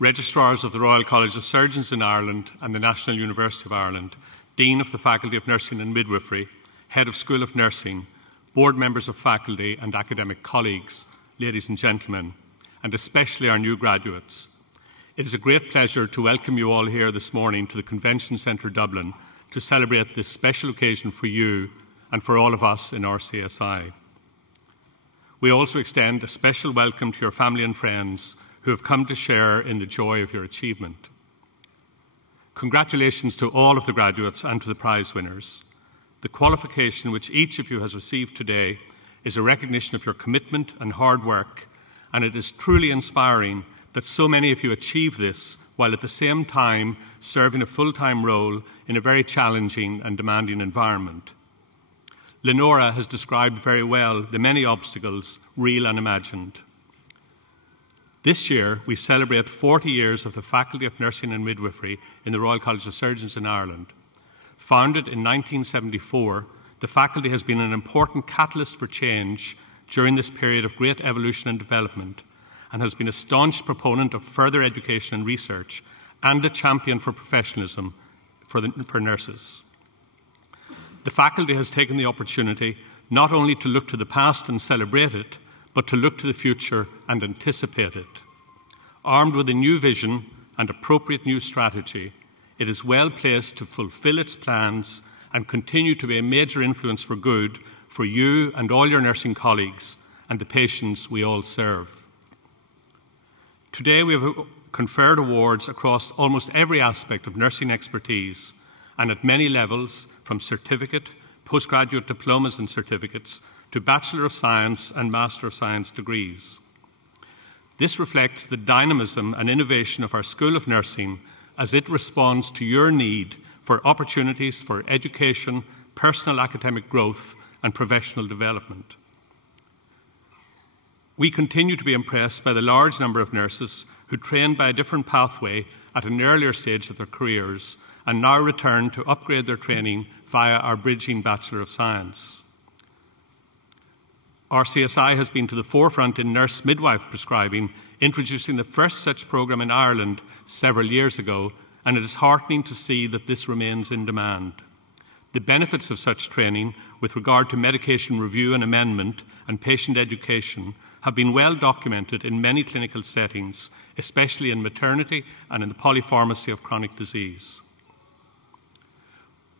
Registrars of the Royal College of Surgeons in Ireland and the National University of Ireland, Dean of the Faculty of Nursing and Midwifery, Head of School of Nursing, Board members of faculty and academic colleagues, ladies and gentlemen, and especially our new graduates. It is a great pleasure to welcome you all here this morning to the Convention Centre Dublin to celebrate this special occasion for you and for all of us in RCSI. We also extend a special welcome to your family and friends who have come to share in the joy of your achievement. Congratulations to all of the graduates and to the prize winners. The qualification which each of you has received today is a recognition of your commitment and hard work, and it is truly inspiring that so many of you achieve this while at the same time serving a full-time role in a very challenging and demanding environment. Lenora has described very well the many obstacles, real and imagined. This year, we celebrate 40 years of the Faculty of Nursing and Midwifery in the Royal College of Surgeons in Ireland. Founded in 1974, the faculty has been an important catalyst for change during this period of great evolution and development, and has been a staunch proponent of further education and research, and a champion for professionalism for nurses. The faculty has taken the opportunity not only to look to the past and celebrate it, but to look to the future and anticipate it. Armed with a new vision and appropriate new strategy, it is well placed to fulfil its plans and continue to be a major influence for good for you and all your nursing colleagues and the patients we all serve. Today we have conferred awards across almost every aspect of nursing expertise and at many levels, from certificate, postgraduate diplomas and certificates, to Bachelor of Science and Master of Science degrees. This reflects the dynamism and innovation of our School of Nursing as it responds to your need for opportunities for education, personal academic growth, and professional development. We continue to be impressed by the large number of nurses who trained by a different pathway at an earlier stage of their careers and now return to upgrade their training via our bridging Bachelor of Science. RCSI has been to the forefront in nurse midwife prescribing, introducing the first such programme in Ireland several years ago, and it is heartening to see that this remains in demand. The benefits of such training with regard to medication review and amendment and patient education have been well documented in many clinical settings, especially in maternity and in the polypharmacy of chronic disease.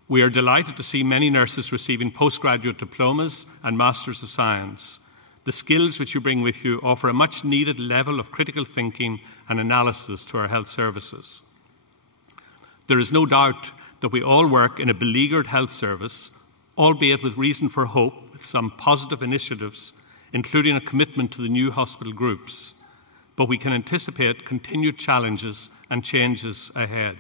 We are delighted to see many nurses receiving postgraduate diplomas and Masters of Science. The skills which you bring with you offer a much needed level of critical thinking and analysis to our health services. There is no doubt that we all work in a beleaguered health service, albeit with reason for hope, with some positive initiatives, including a commitment to the new hospital groups. But we can anticipate continued challenges and changes ahead.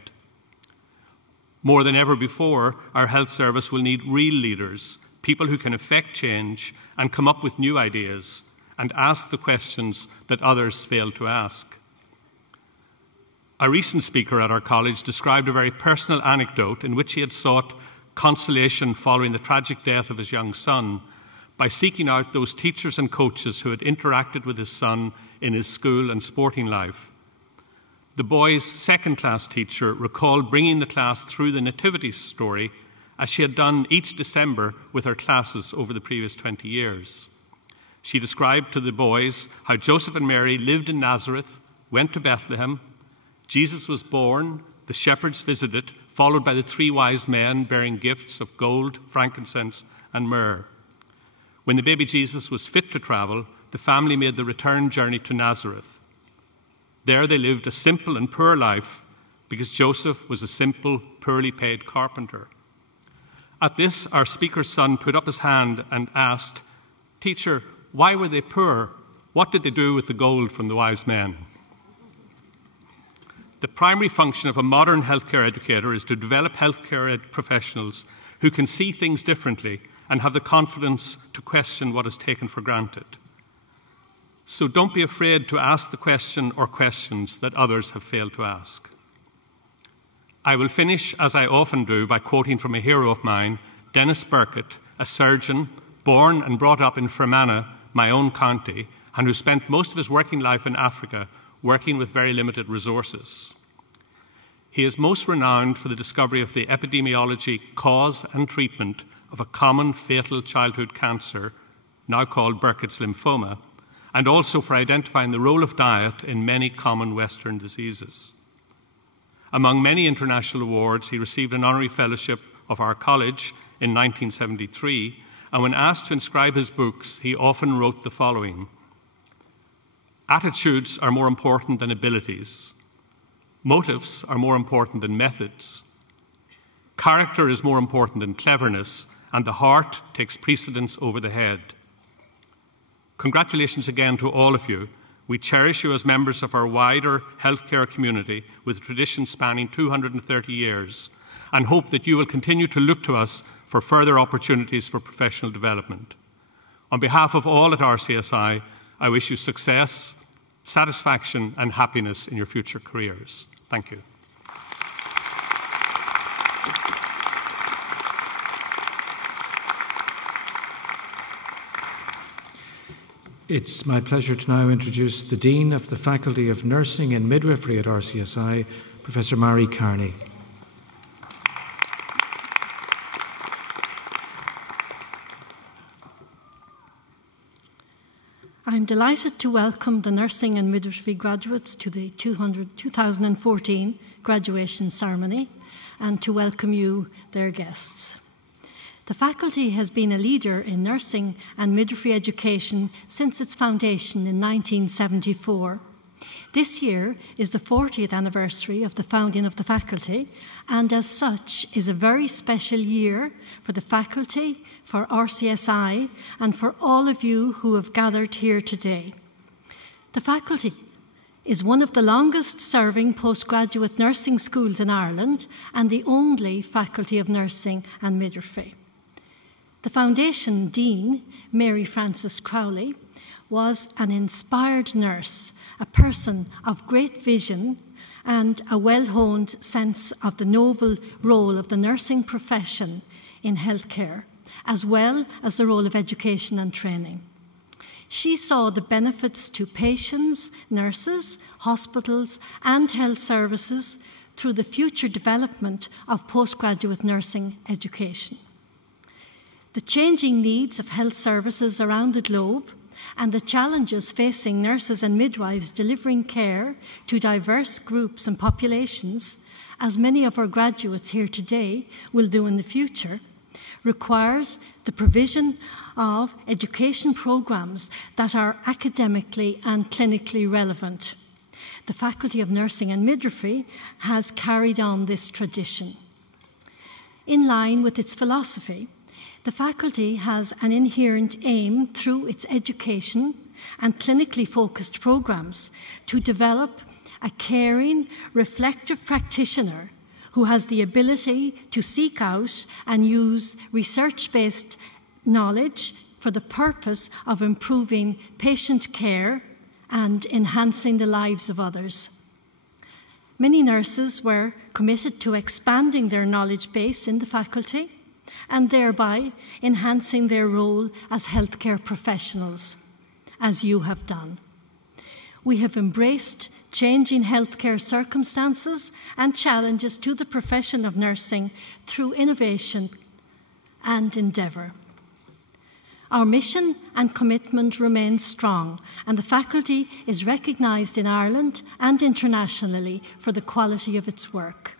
More than ever before, our health service will need real leaders, people who can effect change and come up with new ideas and ask the questions that others fail to ask. A recent speaker at our college described a very personal anecdote in which he had sought consolation following the tragic death of his young son by seeking out those teachers and coaches who had interacted with his son in his school and sporting life. The boy's second-class teacher recalled bringing the class through the nativity story as she had done each December with her classes over the previous 20 years. She described to the boys how Joseph and Mary lived in Nazareth, went to Bethlehem, Jesus was born, the shepherds visited, followed by the 3 wise men bearing gifts of gold, frankincense, and myrrh. When the baby Jesus was fit to travel, the family made the return journey to Nazareth. There they lived a simple and poor life because Joseph was a simple, poorly paid carpenter. At this, our speaker's son put up his hand and asked, "Teacher, why were they poor? What did they do with the gold from the wise men?" The primary function of a modern healthcare educator is to develop healthcare professionals who can see things differently and have the confidence to question what is taken for granted. So don't be afraid to ask the question or questions that others have failed to ask. I will finish, as I often do, by quoting from a hero of mine, Dennis Burkett, a surgeon born and brought up in Fermanagh, my own county, and who spent most of his working life in Africa working with very limited resources. He is most renowned for the discovery of the epidemiology, cause and treatment of a common fatal childhood cancer, now called Burkitt's lymphoma, and also for identifying the role of diet in many common Western diseases. Among many international awards, he received an honorary fellowship of our college in 1973, and when asked to inscribe his books, he often wrote the following: "Attitudes are more important than abilities. Motives are more important than methods. Character is more important than cleverness, and the heart takes precedence over the head." Congratulations again to all of you. We cherish you as members of our wider healthcare community with a tradition spanning 230 years and hope that you will continue to look to us for further opportunities for professional development. On behalf of all at RCSI, I wish you success, satisfaction and happiness in your future careers. Thank you. It's my pleasure to now introduce the Dean of the Faculty of Nursing and Midwifery at RCSI, Professor Mary Carney. I'm delighted to welcome the Nursing and Midwifery graduates to the 2014 graduation ceremony and to welcome you, their guests. The faculty has been a leader in nursing and midwifery education since its foundation in 1974. This year is the 40th anniversary of the founding of the faculty, and as such is a very special year for the faculty, for RCSI, and for all of you who have gathered here today. The faculty is one of the longest-serving postgraduate nursing schools in Ireland and the only faculty of nursing and midwifery. The foundation dean, Mary Frances Crowley, was an inspired nurse, a person of great vision and a well-honed sense of the noble role of the nursing profession in healthcare, as well as the role of education and training. She saw the benefits to patients, nurses, hospitals and health services through the future development of postgraduate nursing education. The changing needs of health services around the globe and the challenges facing nurses and midwives delivering care to diverse groups and populations, as many of our graduates here today will do in the future, requires the provision of education programs that are academically and clinically relevant. The Faculty of Nursing and Midwifery has carried on this tradition. In line with its philosophy, the faculty has an inherent aim through its education and clinically focused programs to develop a caring, reflective practitioner who has the ability to seek out and use research-based knowledge for the purpose of improving patient care and enhancing the lives of others. Many nurses were committed to expanding their knowledge base in the faculty and thereby enhancing their role as healthcare professionals, as you have done. We have embraced changing healthcare circumstances and challenges to the profession of nursing through innovation and endeavour. Our mission and commitment remain strong, and the faculty is recognised in Ireland and internationally for the quality of its work.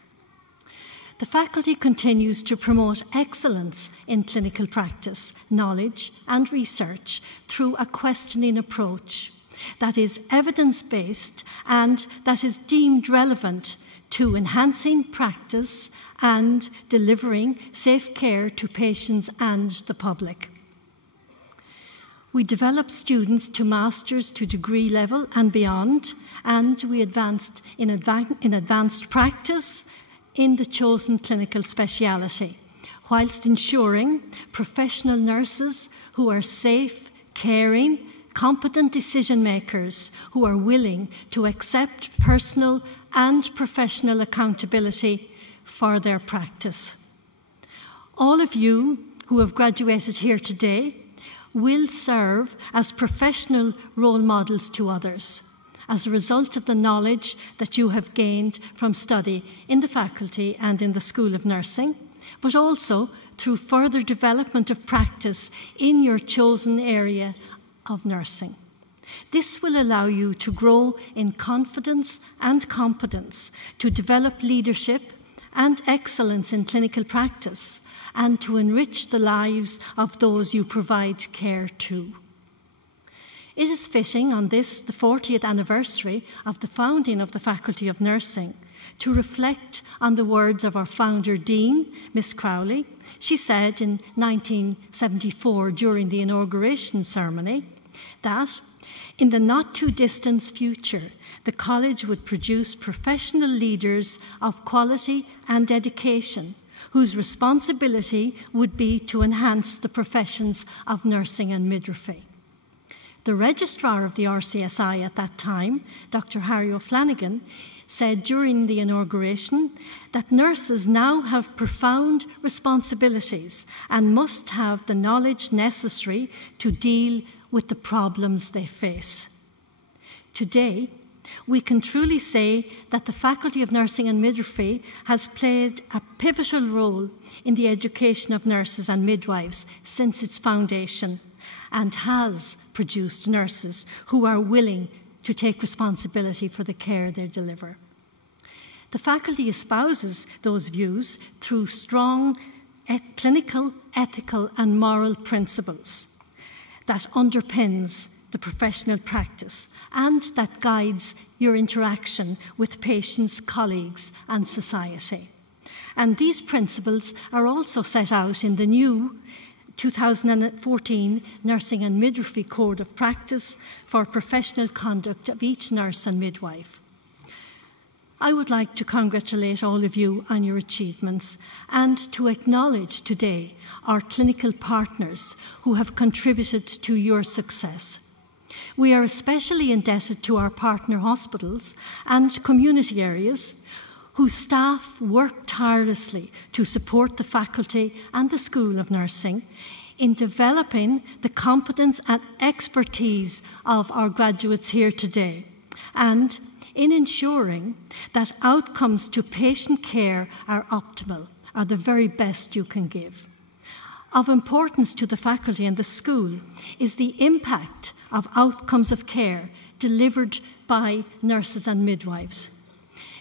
The faculty continues to promote excellence in clinical practice, knowledge and research through a questioning approach that is evidence-based and that is deemed relevant to enhancing practice and delivering safe care to patients and the public. We develop students to master's to degree level and beyond, and we advanced in advanced practice in the chosen clinical speciality, whilst ensuring professional nurses who are safe, caring, competent decision makers who are willing to accept personal and professional accountability for their practice. All of you who have graduated here today will serve as professional role models to others as a result of the knowledge that you have gained from study in the faculty and in the School of Nursing, but also through further development of practice in your chosen area of nursing. This will allow you to grow in confidence and competence, to develop leadership and excellence in clinical practice, and to enrich the lives of those you provide care to. It is fitting on this, the 40th anniversary of the founding of the Faculty of Nursing, to reflect on the words of our founder Dean, Miss Crowley. She said in 1974 during the inauguration ceremony that in the not-too-distant future, the college would produce professional leaders of quality and dedication whose responsibility would be to enhance the professions of nursing and midwifery. The registrar of the RCSI at that time, Dr. Harry O'Flanagan, said during the inauguration that nurses now have profound responsibilities and must have the knowledge necessary to deal with the problems they face. Today, we can truly say that the Faculty of Nursing and Midwifery has played a pivotal role in the education of nurses and midwives since its foundation and has produced nurses who are willing to take responsibility for the care they deliver. The faculty espouses those views through strong clinical, ethical and moral principles that underpins the professional practice and that guides your interaction with patients, colleagues and society. And these principles are also set out in the new 2014 Nursing and Midwifery Code of Practice for professional conduct of each nurse and midwife. I would like to congratulate all of you on your achievements and to acknowledge today our clinical partners who have contributed to your success. We are especially indebted to our partner hospitals and community areas whose staff work tirelessly to support the faculty and the School of Nursing in developing the competence and expertise of our graduates here today and in ensuring that outcomes to patient care are optimal, are the very best you can give. Of importance to the faculty and the school is the impact of outcomes of care delivered by nurses and midwives.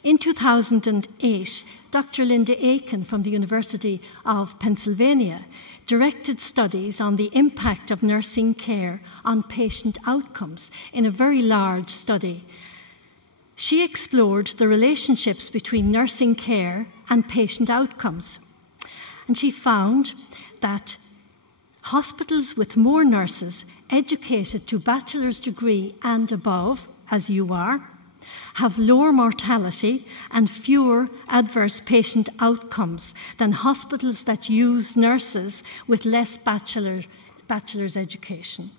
In 2008, Dr. Linda Aiken from the University of Pennsylvania directed studies on the impact of nursing care on patient outcomes in a very large study. She explored the relationships between nursing care and patient outcomes, and she found that hospitals with more nurses educated to bachelor's degree and above, as you are, have lower mortality and fewer adverse patient outcomes than hospitals that use nurses with less bachelor's education.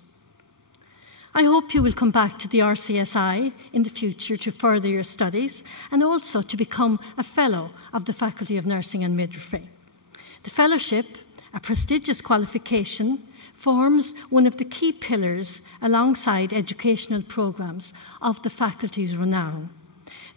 I hope you will come back to the RCSI in the future to further your studies and also to become a Fellow of the Faculty of Nursing and Midwifery. The fellowship, a prestigious qualification, forms one of the key pillars alongside educational programmes of the faculty's renown.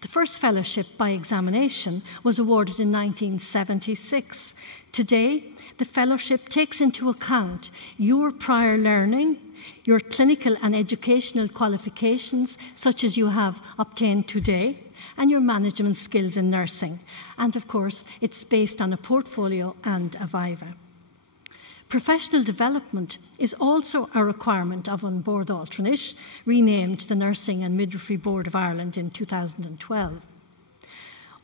The first fellowship by examination was awarded in 1976. Today, the fellowship takes into account your prior learning, your clinical and educational qualifications, such as you have obtained today, and your management skills in nursing. And of course, it's based on a portfolio and a viva. Professional development is also a requirement of An Bord Alternate, renamed the Nursing and Midwifery Board of Ireland in 2012.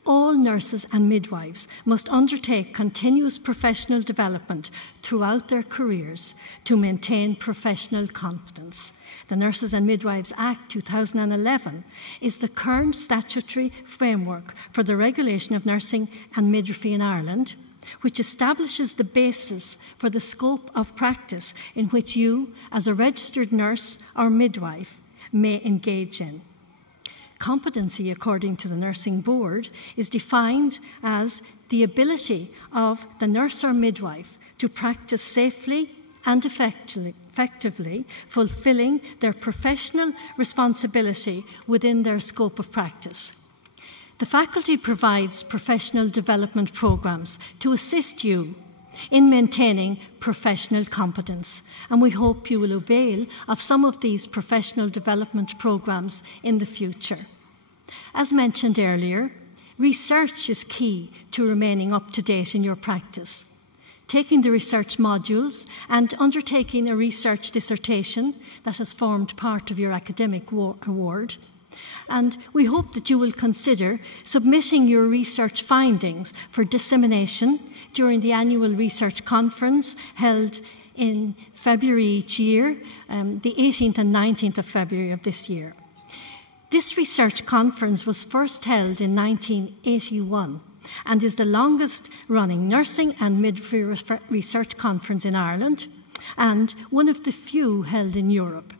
All nurses and midwives must undertake continuous professional development throughout their careers to maintain professional competence. The Nurses and Midwives Act 2011 is the current statutory framework for the regulation of nursing and midwifery in Ireland, which establishes the basis for the scope of practice in which you, as a registered nurse or midwife, may engage in. Competency, according to the Nursing Board, is defined as the ability of the nurse or midwife to practice safely and effectively, fulfilling their professional responsibility within their scope of practice. The faculty provides professional development programmes to assist you in maintaining professional competence, and we hope you will avail of some of these professional development programmes in the future. As mentioned earlier, research is key to remaining up to date in your practice. Taking the research modules and undertaking a research dissertation that has formed part of your academic award. And we hope that you will consider submitting your research findings for dissemination during the annual research conference held in February each year, the 18th and 19th of February of this year. This research conference was first held in 1981 and is the longest running nursing and midwifery research conference in Ireland and one of the few held in Europe.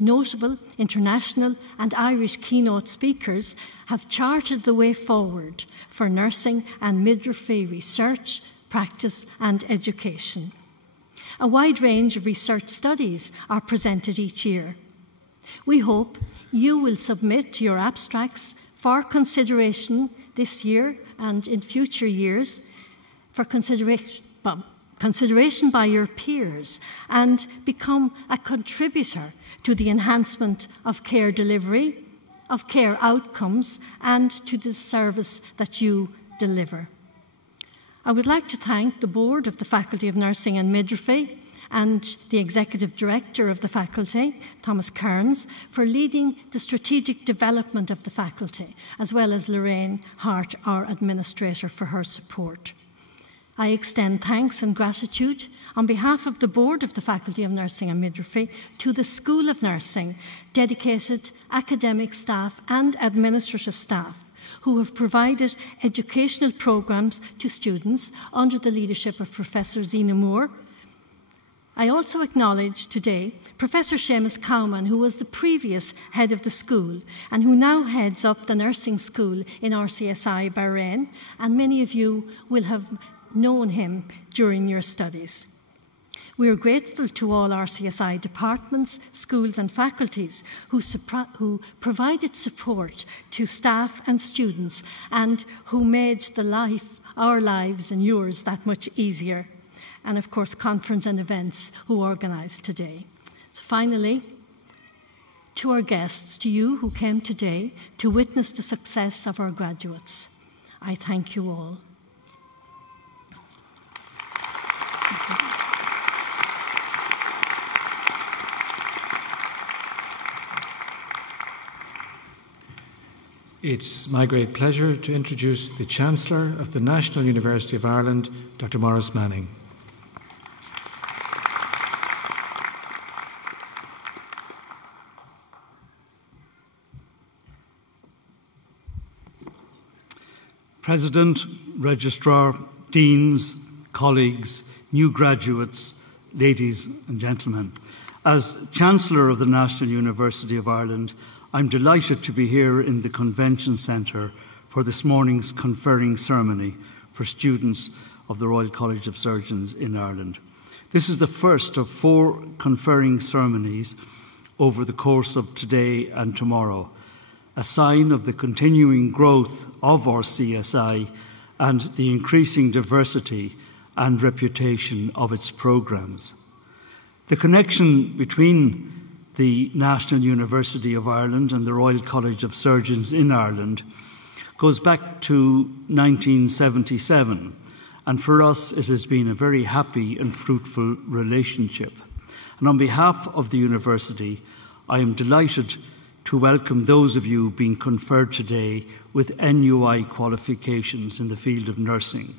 Notable international and Irish keynote speakers have charted the way forward for nursing and midwifery research, practice and education. A wide range of research studies are presented each year. We hope you will submit your abstracts for consideration this year and in future years for consideration by your peers and become a contributor to the enhancement of care delivery, of care outcomes, and to the service that you deliver. I would like to thank the Board of the Faculty of Nursing and Midwifery and the Executive Director of the Faculty, Thomas Kearns, for leading the strategic development of the Faculty, as well as Lorraine Hart, our Administrator, for her support. I extend thanks and gratitude on behalf of the Board of the Faculty of Nursing and Midwifery to the School of Nursing, dedicated academic staff and administrative staff who have provided educational programmes to students under the leadership of Professor Zena Moore. I also acknowledge today Professor Seamus Cowman, who was the previous head of the school and who now heads up the nursing school in RCSI Bahrain, and many of you will have known him during your studies. We are grateful to all RCSI departments, schools and faculties who provided support to staff and students and who made our lives and yours that much easier. and of course Conference and Events who organised today. So finally, to our guests, to you who came today to witness the success of our graduates, I thank you all. It's my great pleasure to introduce the Chancellor of the National University of Ireland, Dr. Maurice Manning. President, Registrar, Deans, colleagues, new graduates, ladies and gentlemen. As Chancellor of the National University of Ireland, I'm delighted to be here in the Convention Centre for this morning's conferring ceremony for students of the Royal College of Surgeons in Ireland. This is the first of 4 conferring ceremonies over the course of today and tomorrow, a sign of the continuing growth of RCSI and the increasing diversity and reputation of its programmes. The connection between the National University of Ireland and the Royal College of Surgeons in Ireland goes back to 1977, and for us it has been a very happy and fruitful relationship. And on behalf of the university, I am delighted to welcome those of you being conferred today with NUI qualifications in the field of nursing.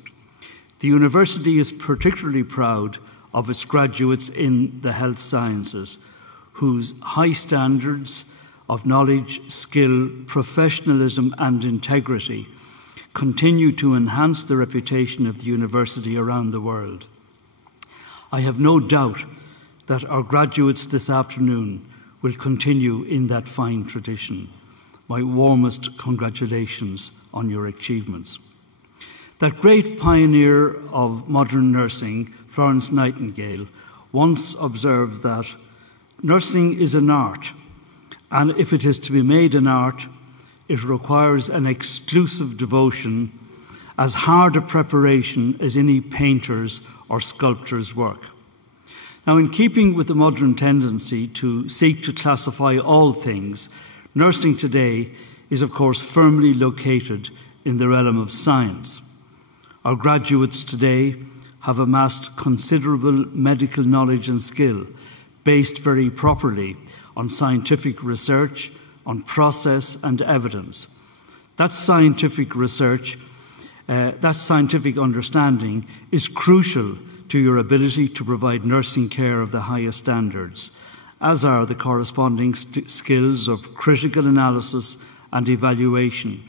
The university is particularly proud of its graduates in the health sciences, whose high standards of knowledge, skill, professionalism and integrity continue to enhance the reputation of the university around the world. I have no doubt that our graduates this afternoon will continue in that fine tradition. My warmest congratulations on your achievements. That great pioneer of modern nursing, Florence Nightingale, once observed that nursing is an art, and if it is to be made an art, it requires an exclusive devotion, as hard a preparation as any painter's or sculptor's work. Now, in keeping with the modern tendency to seek to classify all things, nursing today is, of course, firmly located in the realm of science. Our graduates today have amassed considerable medical knowledge and skill, based very properly on scientific research, on process and evidence. That scientific research, that scientific understanding is crucial to your ability to provide nursing care of the highest standards, as are the corresponding skills of critical analysis and evaluation,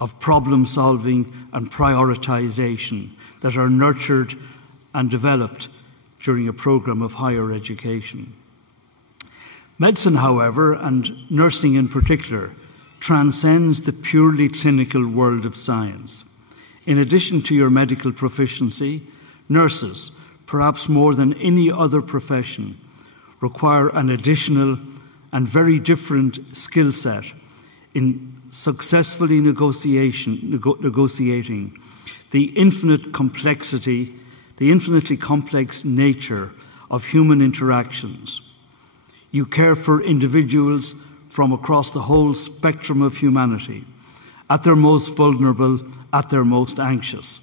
of problem solving and prioritization that are nurtured and developed during a programme of higher education. Medicine, however, and nursing in particular, transcends the purely clinical world of science. In addition to your medical proficiency, nurses, perhaps more than any other profession, require an additional and very different skill set in successfully negotiating the infinitely complex nature of human interactions. You care for individuals from across the whole spectrum of humanity, at their most vulnerable, at their most anxious.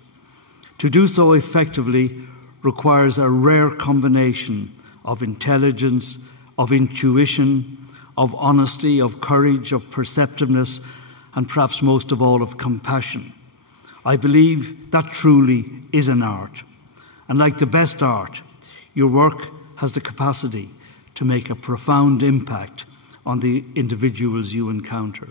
To do so effectively requires a rare combination of intelligence, of intuition, of honesty, of courage, of perceptiveness, and perhaps most of all, of compassion. I believe that truly is an art. And like the best art, your work has the capacity to make a profound impact on the individuals you encounter.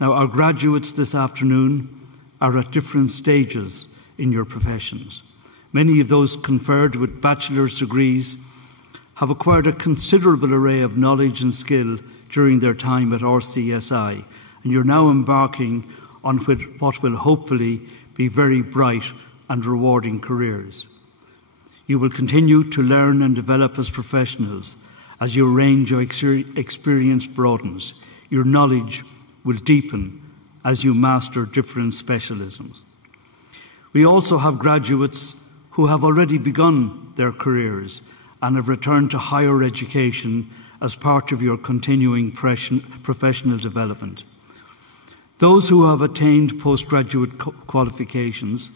Now, our graduates this afternoon are at different stages in your professions. Many of those conferred with bachelor's degrees have acquired a considerable array of knowledge and skill during their time at RCSI, and you're now embarking on what will hopefully be very bright and rewarding careers. You will continue to learn and develop as professionals as your range of experience broadens. Your knowledge will deepen as you master different specialisms. We also have graduates who have already begun their careers and have returned to higher education as part of your continuing professional development. Those who have attained postgraduate qualifications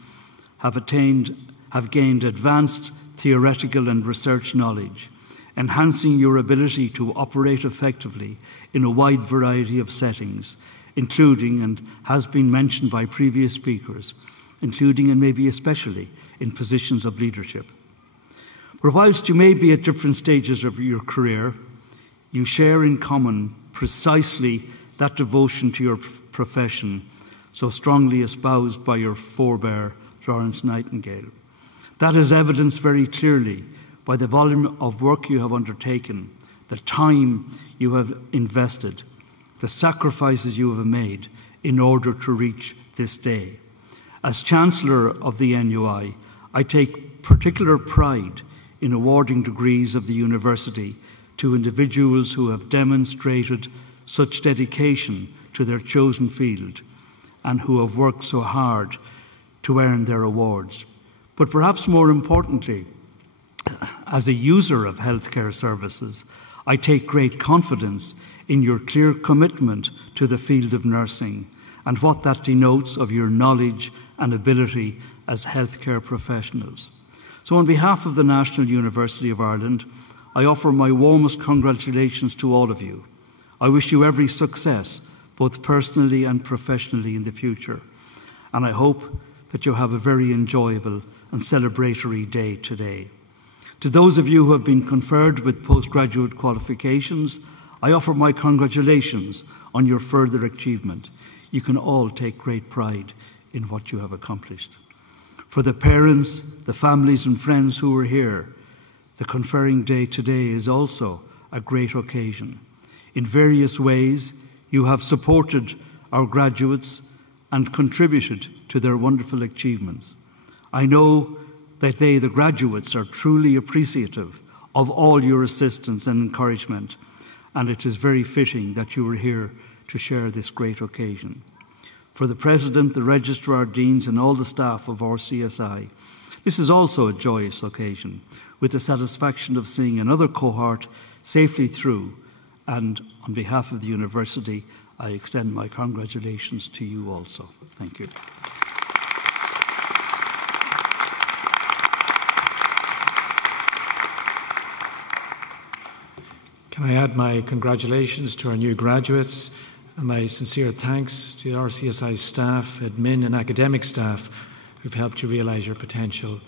have gained advanced theoretical and research knowledge, enhancing your ability to operate effectively in a wide variety of settings, including, and has been mentioned by previous speakers, including and maybe especially in positions of leadership. For whilst you may be at different stages of your career, you share in common precisely that devotion to your profession so strongly espoused by your forebear, Florence Nightingale. That is evidenced very clearly by the volume of work you have undertaken, the time you have invested, the sacrifices you have made in order to reach this day. As Chancellor of the NUI, I take particular pride in awarding degrees of the university to individuals who have demonstrated such dedication to their chosen field and who have worked so hard to earn their awards. But perhaps more importantly, as a user of healthcare services, I take great confidence in your clear commitment to the field of nursing and what that denotes of your knowledge and ability as healthcare professionals. So on behalf of the National University of Ireland, I offer my warmest congratulations to all of you. I wish you every success, both personally and professionally in the future. And I hope that you have a very enjoyable and celebratory day today. To those of you who have been conferred with postgraduate qualifications, I offer my congratulations on your further achievement. You can all take great pride in what you have accomplished. For the parents, the families and friends who are here, the conferring day today is also a great occasion. In various ways, you have supported our graduates and contributed to their wonderful achievements. I know that they, the graduates, are truly appreciative of all your assistance and encouragement, and it is very fitting that you are here to share this great occasion. For the President, the Registrar, Deans and all the staff of RCSI, this is also a joyous occasion, with the satisfaction of seeing another cohort safely through, and on behalf of the University, I extend my congratulations to you also. Thank you. Can I add my congratulations to our new graduates and my sincere thanks to the RCSI staff, admin and academic staff who've helped you realise your potential.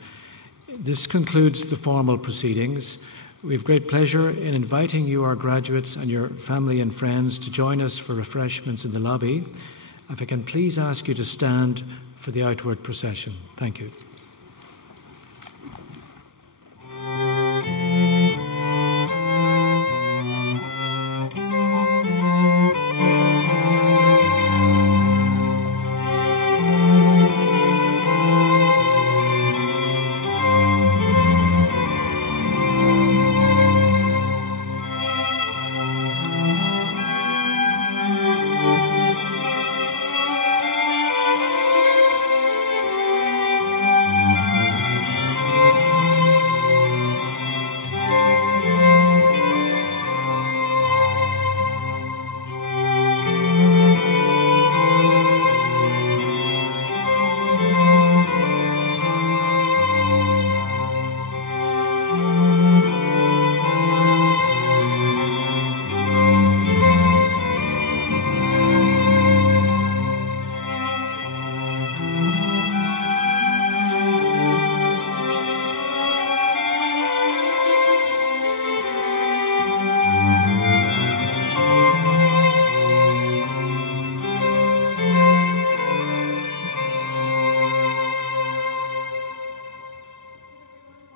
This concludes the formal proceedings. We have great pleasure in inviting you, our graduates, and your family and friends to join us for refreshments in the lobby. If I can please ask you to stand for the outward procession. Thank you.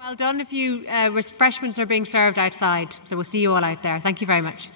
Well done. If you refreshments are being served outside, so we'll see you all out there. Thank you very much.